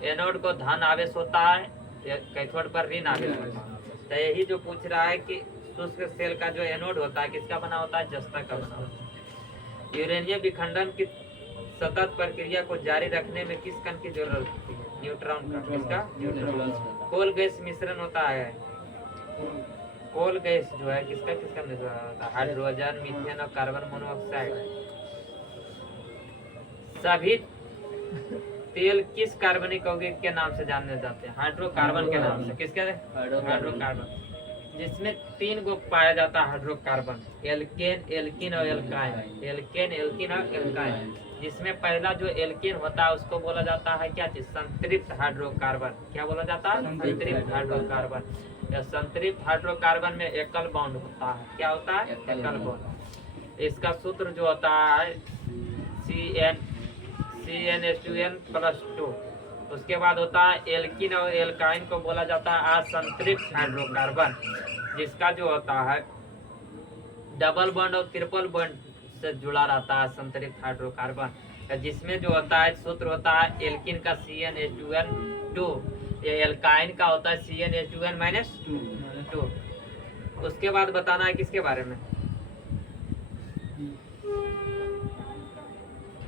एनोड को धन आवेश होता है, कैथोड पर ऋण आवेश होता है। तो यही जो पूछ रहा है कि शुष्क सेल का जो एनोड होता है किसका बना होता है? जस्ता का बना होता है। यूरेनियम विखंडन की सतत प्रक्रिया को जारी रखने में किस कण की जरूरत होती है? न्यूट्रॉन का। किसका? न्यूट्रॉन। कोल गैस मिश्रण होता है, कोल गैस जो है किसका किसका मिश्रण होता है? हाइड्रोजन, मीथेन और कार्बन मोनोऑक्साइड। सभी तेल किस कार्बनिक यौगिक के नाम से जाने जाते हैं? हाइड्रोकार्बन के नाम से। किसके? हाइड्रोकार्बन। जिसमें 3 गो पाया जाता है हाइड्रोकार्बन, एल्केन, एल्कीन और एल्काइन। एल्केन, एल्कीन और एल्काइन। जिसमें पहला जो एल्केन होता है उसको बोला जाता है क्या चीज? संतृप्त हाइड्रोकार्बन। क्या बोला जाता है? संतृप्त हाइड्रोकार्बन। या संतृप्त हाइड्रोकार्बन में एकल बॉन्ड होता है। क्या होता है? एकल बॉन्ड। इसका सूत्र जो होता है CnH2n+2। उसके बाद होता है एल्कीन और एल्काइन को बोला जाता है असंतृप्त हाइड्रोकार्बन, जिसका जो होता है डबल बॉन्ड और ट्रिपल बॉन्ड से जुड़ा रहता है संतृप्त हाइड्रोकार्बन। जिसमें जो होता है सूत्र होता है एल्कीन का CnH2n2, ये एल्काइन का होता है CnH2n-2। उसके बाद बताना है किसके बारे में?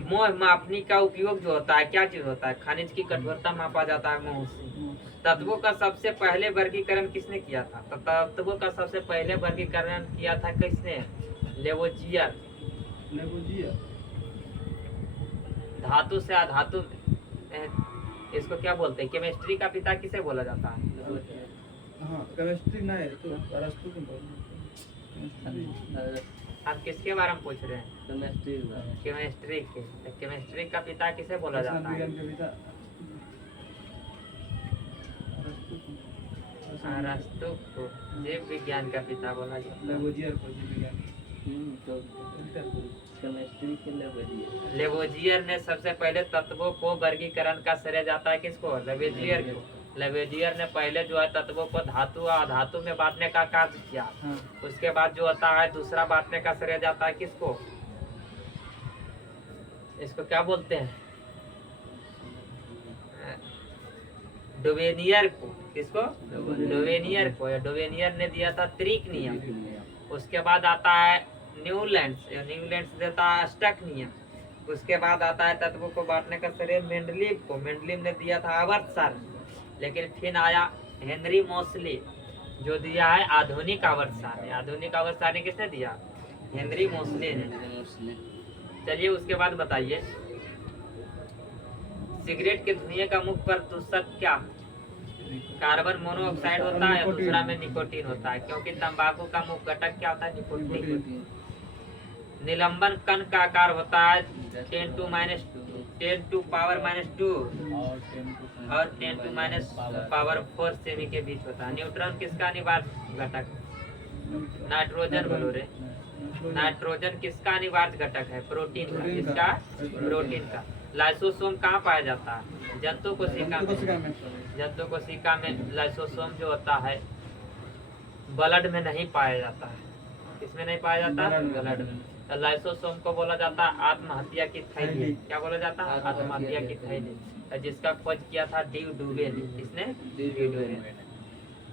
मोह मापनी का उपयोग जो होता है क्या चीज होता है? खनिज की कठोरता मापा जाता है मोह से। तत्वों का सबसे पहले वर्गीकरण किसने किया था? तो तत्वों का सबसे पहले वर्गीकरण किया था किसने? लेवोजियर। धातु से अधातु, इसको क्या बोलते हैं? केमिस्ट्री का पिता किसे बोला जाता है? केमिस्ट्री नहीं तो अरस्तु को आप किसके बारे में पूछ रहे हैं? केमिस्ट्री केमिस्ट्री के। केमिस्ट्री का पिता किसे बोला जाता है? अरस्तु को जीव विज्ञान का पिता बोला जाता है। तो केमिस्ट्री के लेवोजियर। लेवोजियर ने सबसे पहले तत्वों को वर्गीकरण का श्रेय जाता है किसको? लेवोजियर को। लेवोजियर ने पहले जो है तत्वों को धातु और अधातु में बांटने का कार्य किया। उसके बाद जो होता है दूसरा बांटने का श्रेय जाता है किसको? इसको क्या बोलते हैं? डोवेनियर को। किसको? डोवेनियर को। डोवेनियर ने दिया था त्रिक नियम। उसके बाद आता है न्यूलैंड्स देता है अष्टक नियम। उसके बाद आता है तत्वों को बांटने का श्रेय मेंडलीव को। मेंडलीव ने दिया था आवर्त सारणी। लेकिन फिर आया हेनरी मोसले जो दिया है आधुनिक आवर्त सारणी। आधुनिक आवर्त सारणी किसने दिया? हेनरी मोसले ने। चलिए उसके बाद बताइए, सिगरेट के धुएं का मुख्य प्रदूषक क्या? कार्बन मोनोऑक्साइड होता है, दूसरा में निकोटीन होता है, क्योंकि तंबाकू का मुख्य घटक क्या होता है? निकोटीन। निलंबन कण का आकार होता है 10 to -2 और 10 to -4 सेमी के बीच होता है। न्यूट्रॉन किसका अनिवार्य घटक? नाइट्रोजन बोलो रे। नाइट्रोजन किसका अनिवार्य घटक है? प्रोटीन का। किसका? प्रोटीन का। लाइसोसोम कहाँ पाया जाता है? जंतु कोशिका में। जंतु कोशिका में लाइसोसोम जो होता है ब्लड में नहीं पाया जाता है। किसमें नहीं पाया जाता? ब्लड में। तो लाइसोसोम को बोला जाता है आत्महत्या की थैली। क्या बोला जाता है? आत्महत्या की थैली, जिसका खोज किया था डी डुवेल। किसने? D Duvall.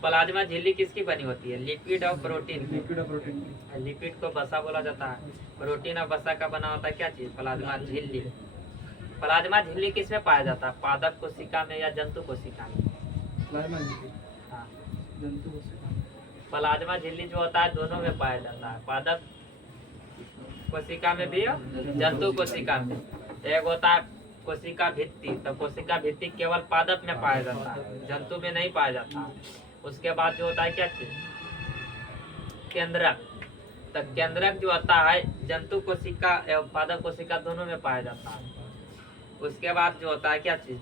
प्लाज्मा झिल्ली किसकी बनी होती है? लिपिड और प्रोटीन। लिपिड को वसा बोला जाता है, प्रोटीन और वसा का बना होता है क्या चीज? प्लाज्मा झिल्ली। प्लाज्मा झिल्ली किसमें पाया जाता है? पादप कोशिका में या जंतु कोशिका में? हाँ। प्लाज्मा झिल्ली जो होता है दोनों में पाया जाता है, पादप कोशिका में भी और जंतु कोशिका में। एक होता है कोशिका भित्ति, तो कोशिका भित्ति केवल पादप में पाया जाता है, जंतु में नहीं पाया जाता है। उसके बाद जो होता है क्या चीज, केंद्रक। तो केंद्रक जो होता है जंतु कोशिका एवं पादप कोशिका दोनों में पाया जाता है। उसके बाद जो होता है क्या चीज,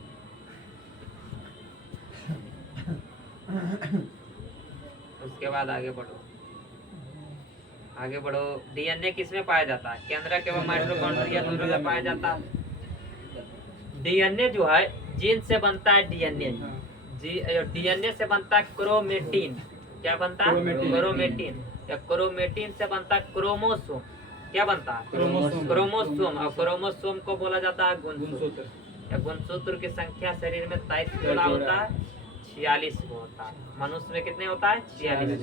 उसके बाद आगे बढ़ो, आगे बढ़ो। डीएनए किसमें पाया जाता है, केंद्रक एवं माइटोकॉन्ड्रिया दोनों में पाया जाता है। डीएनए जो है जीन से बनता है, डीएनए डीएनए से बनता है क्रोमेटिन। क्या बनता है, क्रोमेटिन। या क्रोमेटिन से बनता है क्रोमोसोम। क्या बनता है, क्रोमोसोम। और क्रोमोसोम को बोला जाता है गुणसूत्र। या गुणसूत्र की संख्या शरीर में 23 गुना होता है, 46 को होता है। मनुष्य में कितने होता है, 46,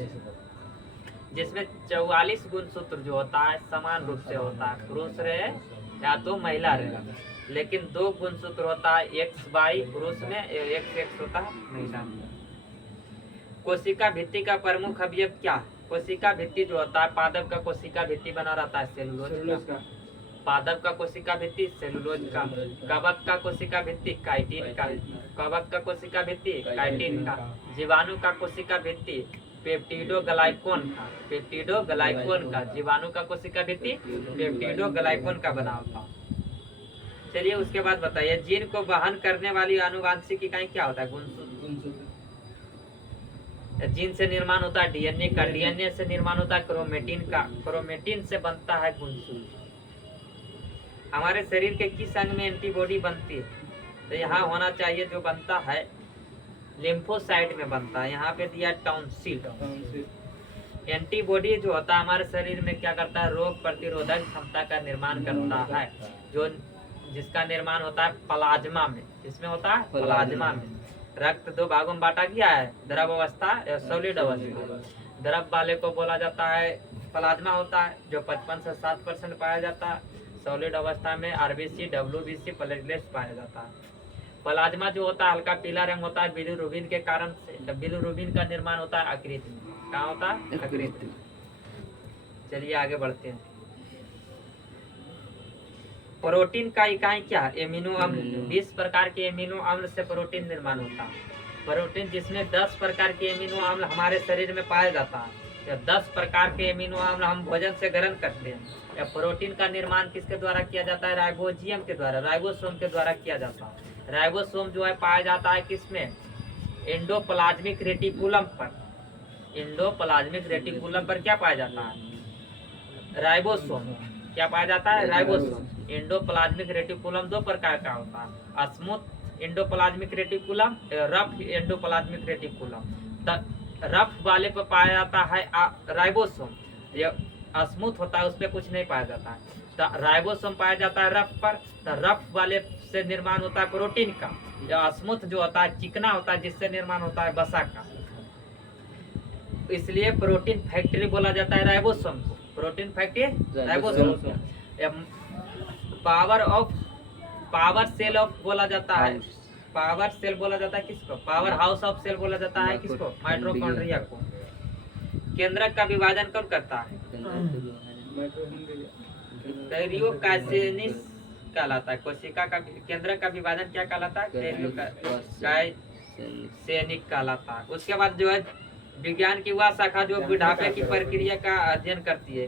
जिसमें 44 गुणसूत्र जो होता है समान रूप से होता है, पुरुष रहे या तो महिला रहे। लेकिन 2 गुणसूत्र होता है, XY पुरुष में, XX होता है महिला में। कोशिका भित्ति का प्रमुख अवयव क्या, कोशिका भित्ति जो होता है, पादप का कोशिका भित्ति बना रहता है सेलुलोज का, पादप का कोशिका भित्ति सेलुलोज का, कवक का कोशिका भित्ति काइटिन का, कवक का कोशिका भित्ति काइटिन का, जीवाणु का कोशिका भित्ति पेप्टिडोग्लाइकोन का, पेप्टिडोग्लाइकोन का, जीवाणु का कोशिका भित्ति पेप्टिडोग्लाइकोन का बना होता है। चलिए उसके बाद बताइए, जीन को वहन करने वाली आनुवांशिक इकाई क्या होता है, गुणसूत्र। जीन से निर्माण होता है डीएनए का, डीएनए से निर्माण होता है क्रोमेटिन का, क्रोमेटिन से बनता है गुणसूत्र। हमारे शरीर के किस अंग में एंटीबॉडी बनती है, तो यहाँ होना चाहिए जो बनता है लिम्फोसाइट में बनता है। यहाँ पे दिया टॉन्सिल। एंटीबॉडी जो होता है हमारे शरीर में क्या करता है, रोग प्रतिरोधक क्षमता का निर्माण करता है, जो जिसका निर्माण होता है प्लाज्मा में। इसमें होता है प्लाज्मा में। रक्त 2 भागों में बांटा गया है, द्रव अवस्था या सॉलिड अवस्था। द्रव वाले को बोला जाता है प्लाज्मा होता है, जो 55 से 7% पाया जाता है। सॉलिड अवस्था में RBC, WBC, प्लेटलेट्स पाया जाता है। प्लाज्मा जो होता है हल्का पीला रंग होता है बिलिरुबिन के कारण से। बिलिरुबिन का निर्माण होता है यकृत में। कहाँ होता है, यकृत में। चलिए आगे बढ़ते हैं। प्रोटीन का इकाई क्या है, एमिनो अम्ल। 20 प्रकार के एमिनो अम्ल से प्रोटीन निर्माण होता है। प्रोटीन जिसमें 10 प्रकार के एमिनो अम्ल हमारे शरीर में पाया जाता है, या 10 प्रकार के एमिनो अम्ल हम भोजन से ग्रहण करते हैं। या प्रोटीन का निर्माण किसके द्वारा किया जाता है, राइबोजियम के द्वारा, राइबोसोम के द्वारा किया जाता है। राइबोसोम जो है पाया जाता है किसमें, एंडोप्लाज्मिक रेटिकुलम पर। एंडोप्लाज्मिक रेटिकुलम पर क्या पाया जाता है, राइबोसोम। क्या पाया जाता है, राइबोसोम। एंडोप्लाज्मिक रेटिकुलम 2 प्रकार का होता है, smooth endoplasmic reticulum, rough endoplasmic reticulum. Rough वाले पर पाया जाता है राइबोसोम, ये स्मूथ होता है उस पर कुछ नहीं पाया जाता है। तो राइबोसोम पाया जाता है रफ पर, तो रफ वाले से निर्माण होता है प्रोटीन का। या स्मूथ जो होता है चिकना होता है, जिससे निर्माण होता है वसा का। इसलिए प्रोटीन फैक्ट्री बोला जाता है राइबोसोम को, protein factory ribosome. Power cell of बोला जाता है, पावर सेल बोला जाता है किसको, पावर हाउस ऑफ सेल बोला जाता है किसको, माइटोकॉन्ड्रिया को। केंद्रक का विभाजन कब करता है, कैरियोकाइनेसिस कहलाता है। कोशिका का केंद्रक का विभाजन क्या कहलाता है, कैरियोकाइनेसिस कहलाता है। उसके बाद जो है विज्ञान की वह शाखा जो बुढ़ापे की प्रक्रिया का अध्ययन करती है।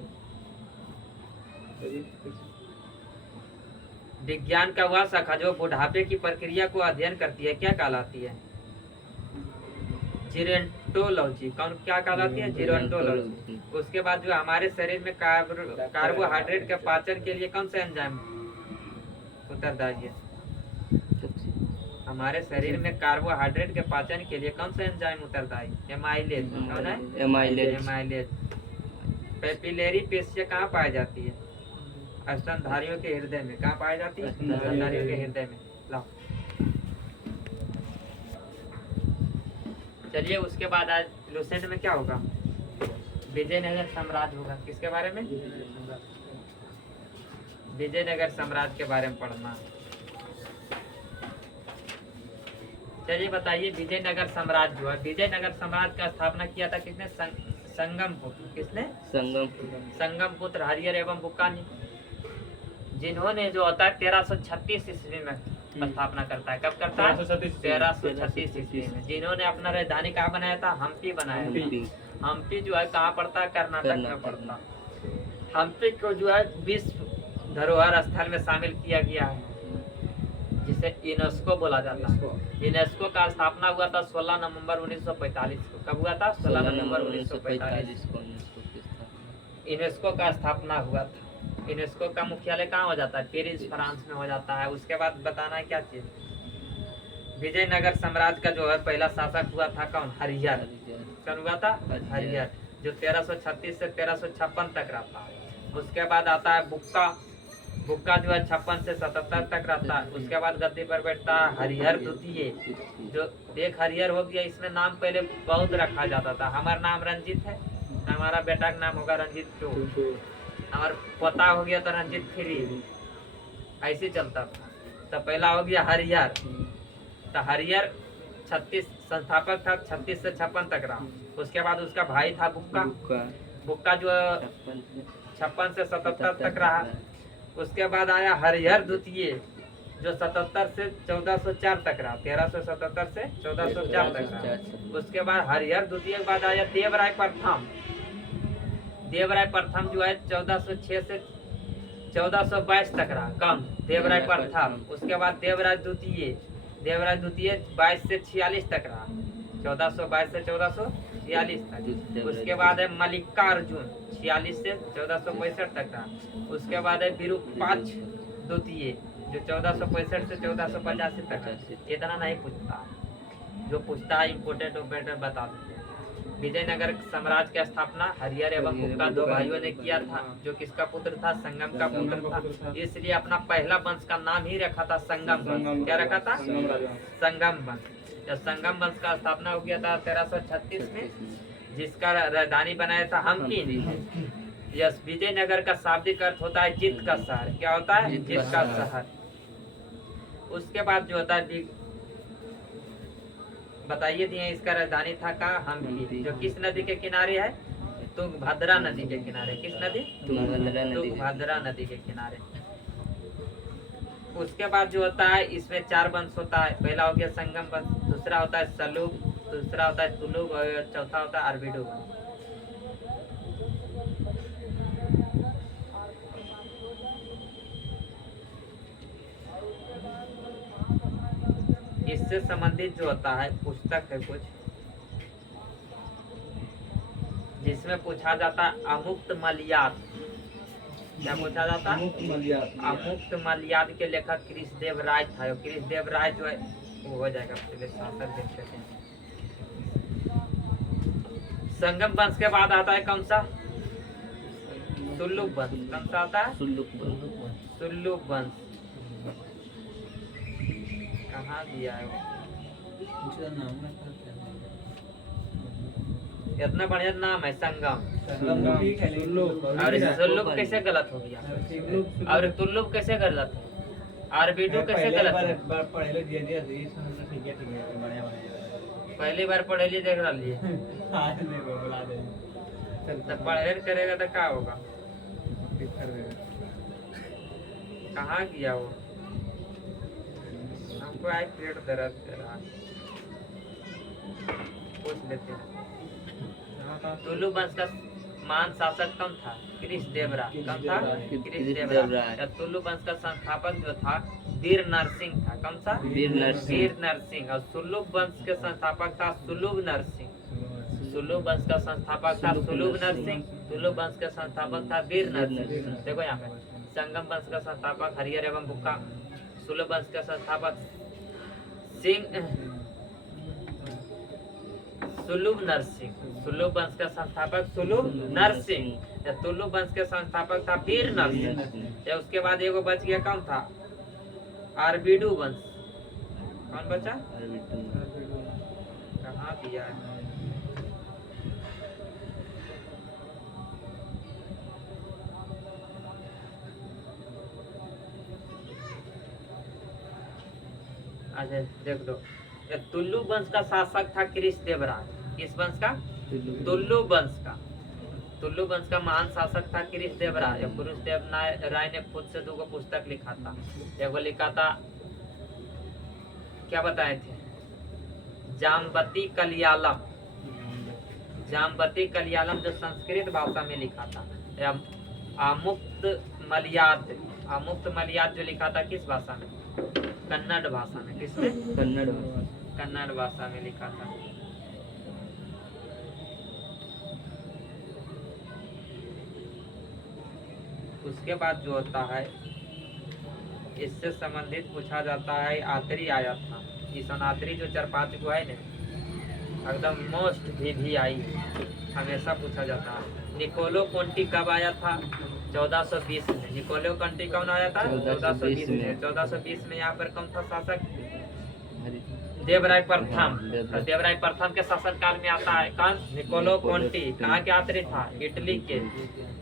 विज्ञान का वह शाखा जो बुढ़ापे की प्रक्रिया को अध्ययन करती है क्या कहलाती है, जीरोंटोलॉजी। कौन क्या कहलाती है, जीरोंटोलॉजी। उसके बाद जो हमारे शरीर में कार्बोहाइड्रेट के पाचन के लिए कौन सा एंजाइम उत्तरदायी है, हमारे शरीर में कार्बोहाइड्रेट के पाचन के लिए कौन सा एंजाइम उत्तरदायी, एमाइलेज। कौन है, एमाइलेज। पेपिलरी पेशियां कहाँ पाई जाती है, स्तनधारियों के हृदय में। कहाँ पाई जाती है, स्तनधारियों के हृदय में। लाओ चलिए उसके बाद आज लुसेंट में क्या होगा, विजयनगर साम्राज्य होगा। किसके बारे में, विजयनगर साम्राज्य के बारे में पढ़ना। चलिए बताइए, विजयनगर साम्राज्य जो है, विजयनगर साम्राज्य का स्थापना किया था किसने, संगम पुत्र, किसने? संगम संगम पुत्र हरिहर एवं बुक्कानी, जिन्होंने जो होता है 1336 ईस्वी में स्थापना करता है। कब करता है? 1336 ईस्वी में। जिन्होंने अपना राजधानी कहाँ बनाया था? हम्पी बनाया था। हम्पी जो है कहाँ पड़ता है? कर्नाटक में पड़ता है। हम्पी को जो है विश्व धरोहर स्थल में शामिल किया गया है, जिसे यूनेस्को बोला जाता है। यूनेस्को का स्थापना हुआ था 16 नवंबर 1945 को। कब हुआ था? 16 नवंबर 1945 को यूनेस्को का स्थापना हुआ था। यूनेस्को का मुख्यालय कहाँ हो जाता है? पेरिस, फ्रांस में हो जाता है। उसके बाद बताना है क्या चीज? विजयनगर साम्राज्य का जो है पहला शासक हुआ था कौन? हरिहर। कौन हुआ था? हरिहर, जो 1336 से 1356 तक रहता है। उसके बाद आता है बुक्का। बुक्का जो है 56 से 77 तक रहता है। उसके बाद गद्दी पर बैठता है हरिहर द्वितीय। जो एक हरिहर हो गया, इसमें नाम पहले बहुत रखा जाता था। हमारा नाम रंजीत है, हमारा बेटा का नाम होगा रंजीत 2, और पोता हो गया तो रंजीत 3, ऐसे चलता था। तो पहला हो गया हरिहर। तो हरिहर 36 संस्थापक था, 36 से 56 तक रहा। उसके बाद उसका भाई था बुक्का। बुक्का जो 56 से 77 तक रहा। उसके बाद आया हरिहर द्वितीय, जो 77 से 1404 तक रहा। 1377 से 1404 तक रहा। उसके बाद हरिहर द्वितीय के बाद आया देवराय प्रथम। देवराय प्रथम जो है 1406 से 1422 तक रहा, कम देवराय प्रथम। उसके बाद देवराय द्वितीय, देवराय द्वितीय 22 से 46 तक रहा, 1422 से 1446 तक। उसके बाद है मल्लिका अर्जुन 46 से 1465 तक रहा। उसके बाद है विरूपाक्ष द्वितीय, जो 1465 से 1485 तक रहा। इतना नहीं पूछता, जो पूछता है इम्पोर्टेंट बता देते। विजयनगर साम्राज्य की स्थापना हरिहर एवं बुक्का दो भाइयों ने किया था, जो किसका पुत्र था? संगम का पुत्र था। इसलिए अपना पहला वंश का नाम ही रखा था संगम वंश। क्या रखा था? संगम वंश। जब संगम वंश का स्थापना हो गया था 1336 में, जिसका राजधानी बनाया था हम्पी। यस, विजयनगर का शाब्दिक अर्थ होता है जीत का शहर। क्या होता है? जीत का शहर। उसके बाद जो होता है, बताइए दिए, इसका राजधानी था कहाँ? हम्पी, जो किस नदी के किनारे है? तुंगभद्रा नदी के किनारे। किस नदी? तुंगभद्रा नदी के किनारे। उसके बाद जो होता है, इसमें 4 वंश होता है। पहला हो गया संगम वंश, दूसरा होता है सलूब, दूसरा होता है तुलुब, और चौथा होता है अरबिडो वंश। इससे संबंधित जो होता है पुस्तक है कुछ, जिसमें पूछा जाता है अमुक्त मलयाद। क्या पूछा जाता? अमुक्त मलयाद के लेखक कृष्णदेव राय था। कृष्णदेव राय जो है वो हो जाएगा, पहले शासक देखते हैं। संगम वंश के बाद आता है कौन सा? सुल्लुब वंश। कौन सा आता है? सुल्लुब वंश। कहाँ दिया है वो? इतना बढ़िया नाम है संगम। और सुल्लुब कैसे गलत हो गया? और तुल्लुब कैसे गलत है? अरबिडो कैसे गलत है? पहली बार पढ़े लिए देख लिए तो पढ़े करेगा तो क्या होगा? कहाँ गया वो? हमको आज पेट दर्द कर रहा, पूछ लेते हैं। तुलु वंश का महान शासक कौन था? कृष्णदेव राय। कौन था? कृष्णदेव राय। तुलु वंश का संस्थापक जो था वीर नरसिंह था। कौन सा? वीर नरसिंह। और सुल्लुब वंश के संस्थापक था सुलुभ नरसिंह। सुलुभ वंश का संस्थापक था सुलुभ नरसिंह। तुलुब वंश का संस्थापक था वीर नरसिंह। देखो यहाँ पे संगम वंश का संस्थापक हरिहर एवं बुक्का। सुलुभ वंश का संस्थापक सुलुभ नरसिंह। सुलुभ वंश का संस्थापक सुलुभ नरसिंह। तुलुभ वंश के संस्थापक था वीर नरसिंह। या उसके बाद एगो बच गया, कौन था? अरबिडो वंश। कौन बचा? कहाँ दिया है? अच्छा देख लो, तुल्लु वंश का शासक था कृष्णदेव राय। किस वंश का? तुल्लु वंश का। तुल्लु वंश का महान शासक था कृष्णदेव राय। कृष्णदेव राय ने खुद से 2 पुस्तक लिखा था। एगो लिखा था, क्या बताए थे, जाम्बती कलियालम। जाम्बती कलियालम जो संस्कृत भाषा में लिखा था। या आमुक्त मलयाद। आमुक्त मलयाद जो लिखा था किस भाषा में? कन्नड़ भाषा में। किसमें? कन्नड़ कन्नड़ भाषा में लिखा था। उसके बाद जो होता है, इससे संबंधित पूछा जाता है, आतरी आया था। ये सनातरी जो 4-5 को है ना, एकदम मोस्ट भी आई हमेशा पूछा जाता है। निकोलो कोंटी कब आया था? 1420 में। निकोलो कोंटी कौन आया था? 1420 में। 1420 में यहाँ पर कौन था शासक? देवराय प्रथम। देवराय प्रथम के शासन काल में आता है कौन? Niccolo Conti. कहाँ के यात्री था? इटली के।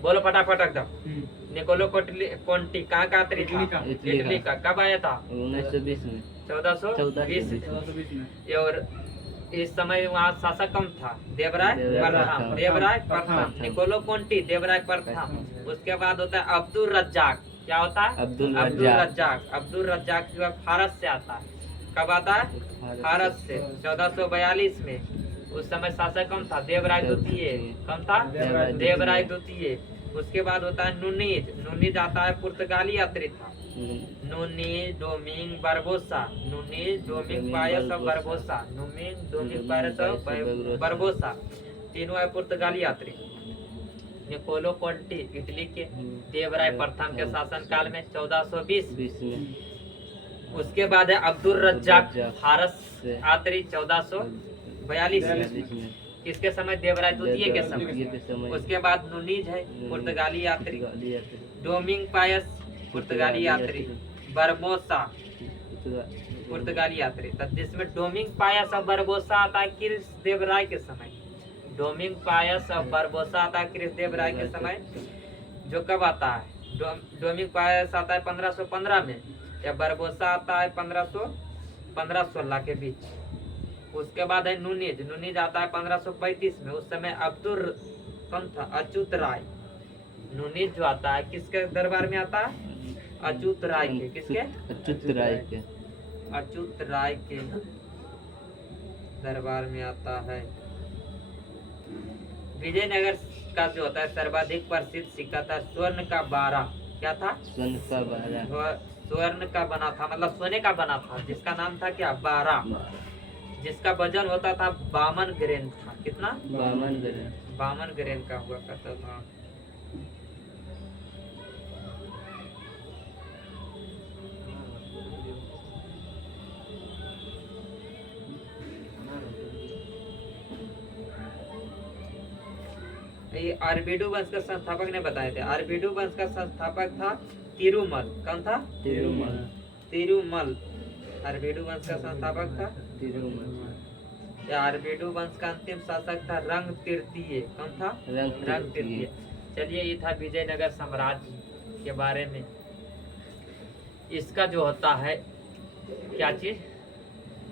बोलो फटाफट एकदम। निकोलो कोंटी कहाँ का यात्री था? इटली का। कब आया था? 1920 में। 1420 में। और इस समय वहाँ शासक कौन था? देवराय प्रथम। देवराय प्रथम। निकोलो कोंटी, देवराय प्रथम। उसके बाद होता है अब्दुल रज्जाक। क्या होता है? अब्दुल रज्जाक। अब्दुल रज्जाक जो है फारस से आता है। कब आता है? फारस से। 1442 में। उस समय शासक कौन था? देवराय द्वितीय। कौन था? देवराय द्वितीय। उसके बाद होता है नुनीज। नुनीज आता है, पुर्तगाली यात्री था। नुनीज डोमिंग बारबोसा। नुनीज डोमिंग पायस और बारबोसा। नुनीज डोमिंग पायस और बारबोसा, तीनों है पुर्तगाली यात्री। निकोलो कोंटी इटली के। देवराय प्रथम के शासन काल में 1420 में। उसके बाद है अब्दुल रज्जाक फारस यात्री 1442 में। किसके समय? देवराय द्वितीय के समय। उसके बाद नुनीज है, पुर्तगाली यात्री। डोमिंग पायस, पुर्तगाली यात्री। बरबोसा, पुर्तगाली यात्री। तब जिसमें डोमिंग पायस और बरबोसा आता है कृष्णदेव राय के समय। डोमिंग पायस और बरबोसा आता है कृष्णदेव राय के समय। जो कब आता है? डोमिंग पायस आता है 1515 में, या बरबोसा आता है 1516 के बीच। उसके बाद है नुनीज। नुनीज आता है 1535 में। उस समय अब्दुल कौन था? अच्युत राय। नुनीज जो आता है किसके दरबार में आता है? अच्युत राय के। किसके? अच्युत राय के। अच्युत राय के दरबार में आता है। विजयनगर का जो होता है सर्वाधिक प्रसिद्ध सिक्का था स्वर्ण का 12। क्या था? स्वर्ण का 12। स्वर्ण का बना था, मतलब सोने का बना था, जिसका नाम था क्या? 12। जिसका वजन होता था 52 ग्रेन था। कितना? 52 ग्रेन का हुआ करता था। ये अरबीडू वंश का संस्थापक ने बताए थे। अरबीडू वंश का संस्थापक था तिरुमल। कौन था? तिरुमल। अरबीडू वंश का संस्थापक था तिरुमल। या अरबीडू वंश का अंतिम शासक था रंग तृतीय। कौन था? रंग तृतीय। चलिए, ये था विजयनगर साम्राज्य के बारे में। इसका जो होता है क्या चीज,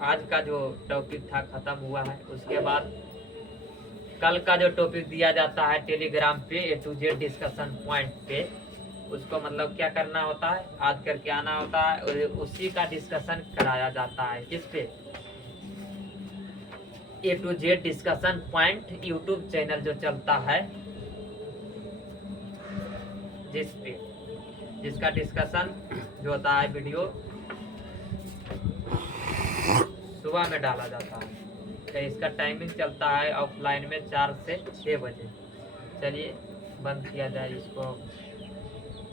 आज का जो टॉपिक था खत्म हुआ है। उसके बाद कल का जो टॉपिक दिया जाता है टेलीग्राम पे A to Z discussion point पे, उसको मतलब क्या करना होता है? आज करके आना होता है और उसी का डिस्कशन कराया जाता है। किस पे? A to Z discussion point YouTube channel जो चलता है, जिस पे जिसका डिस्कशन जो होता है वीडियो सुबह में डाला जाता है। तो इसका टाइमिंग चलता है ऑफलाइन में 4 से 6 बजे। चलिए बंद किया जाए इसको।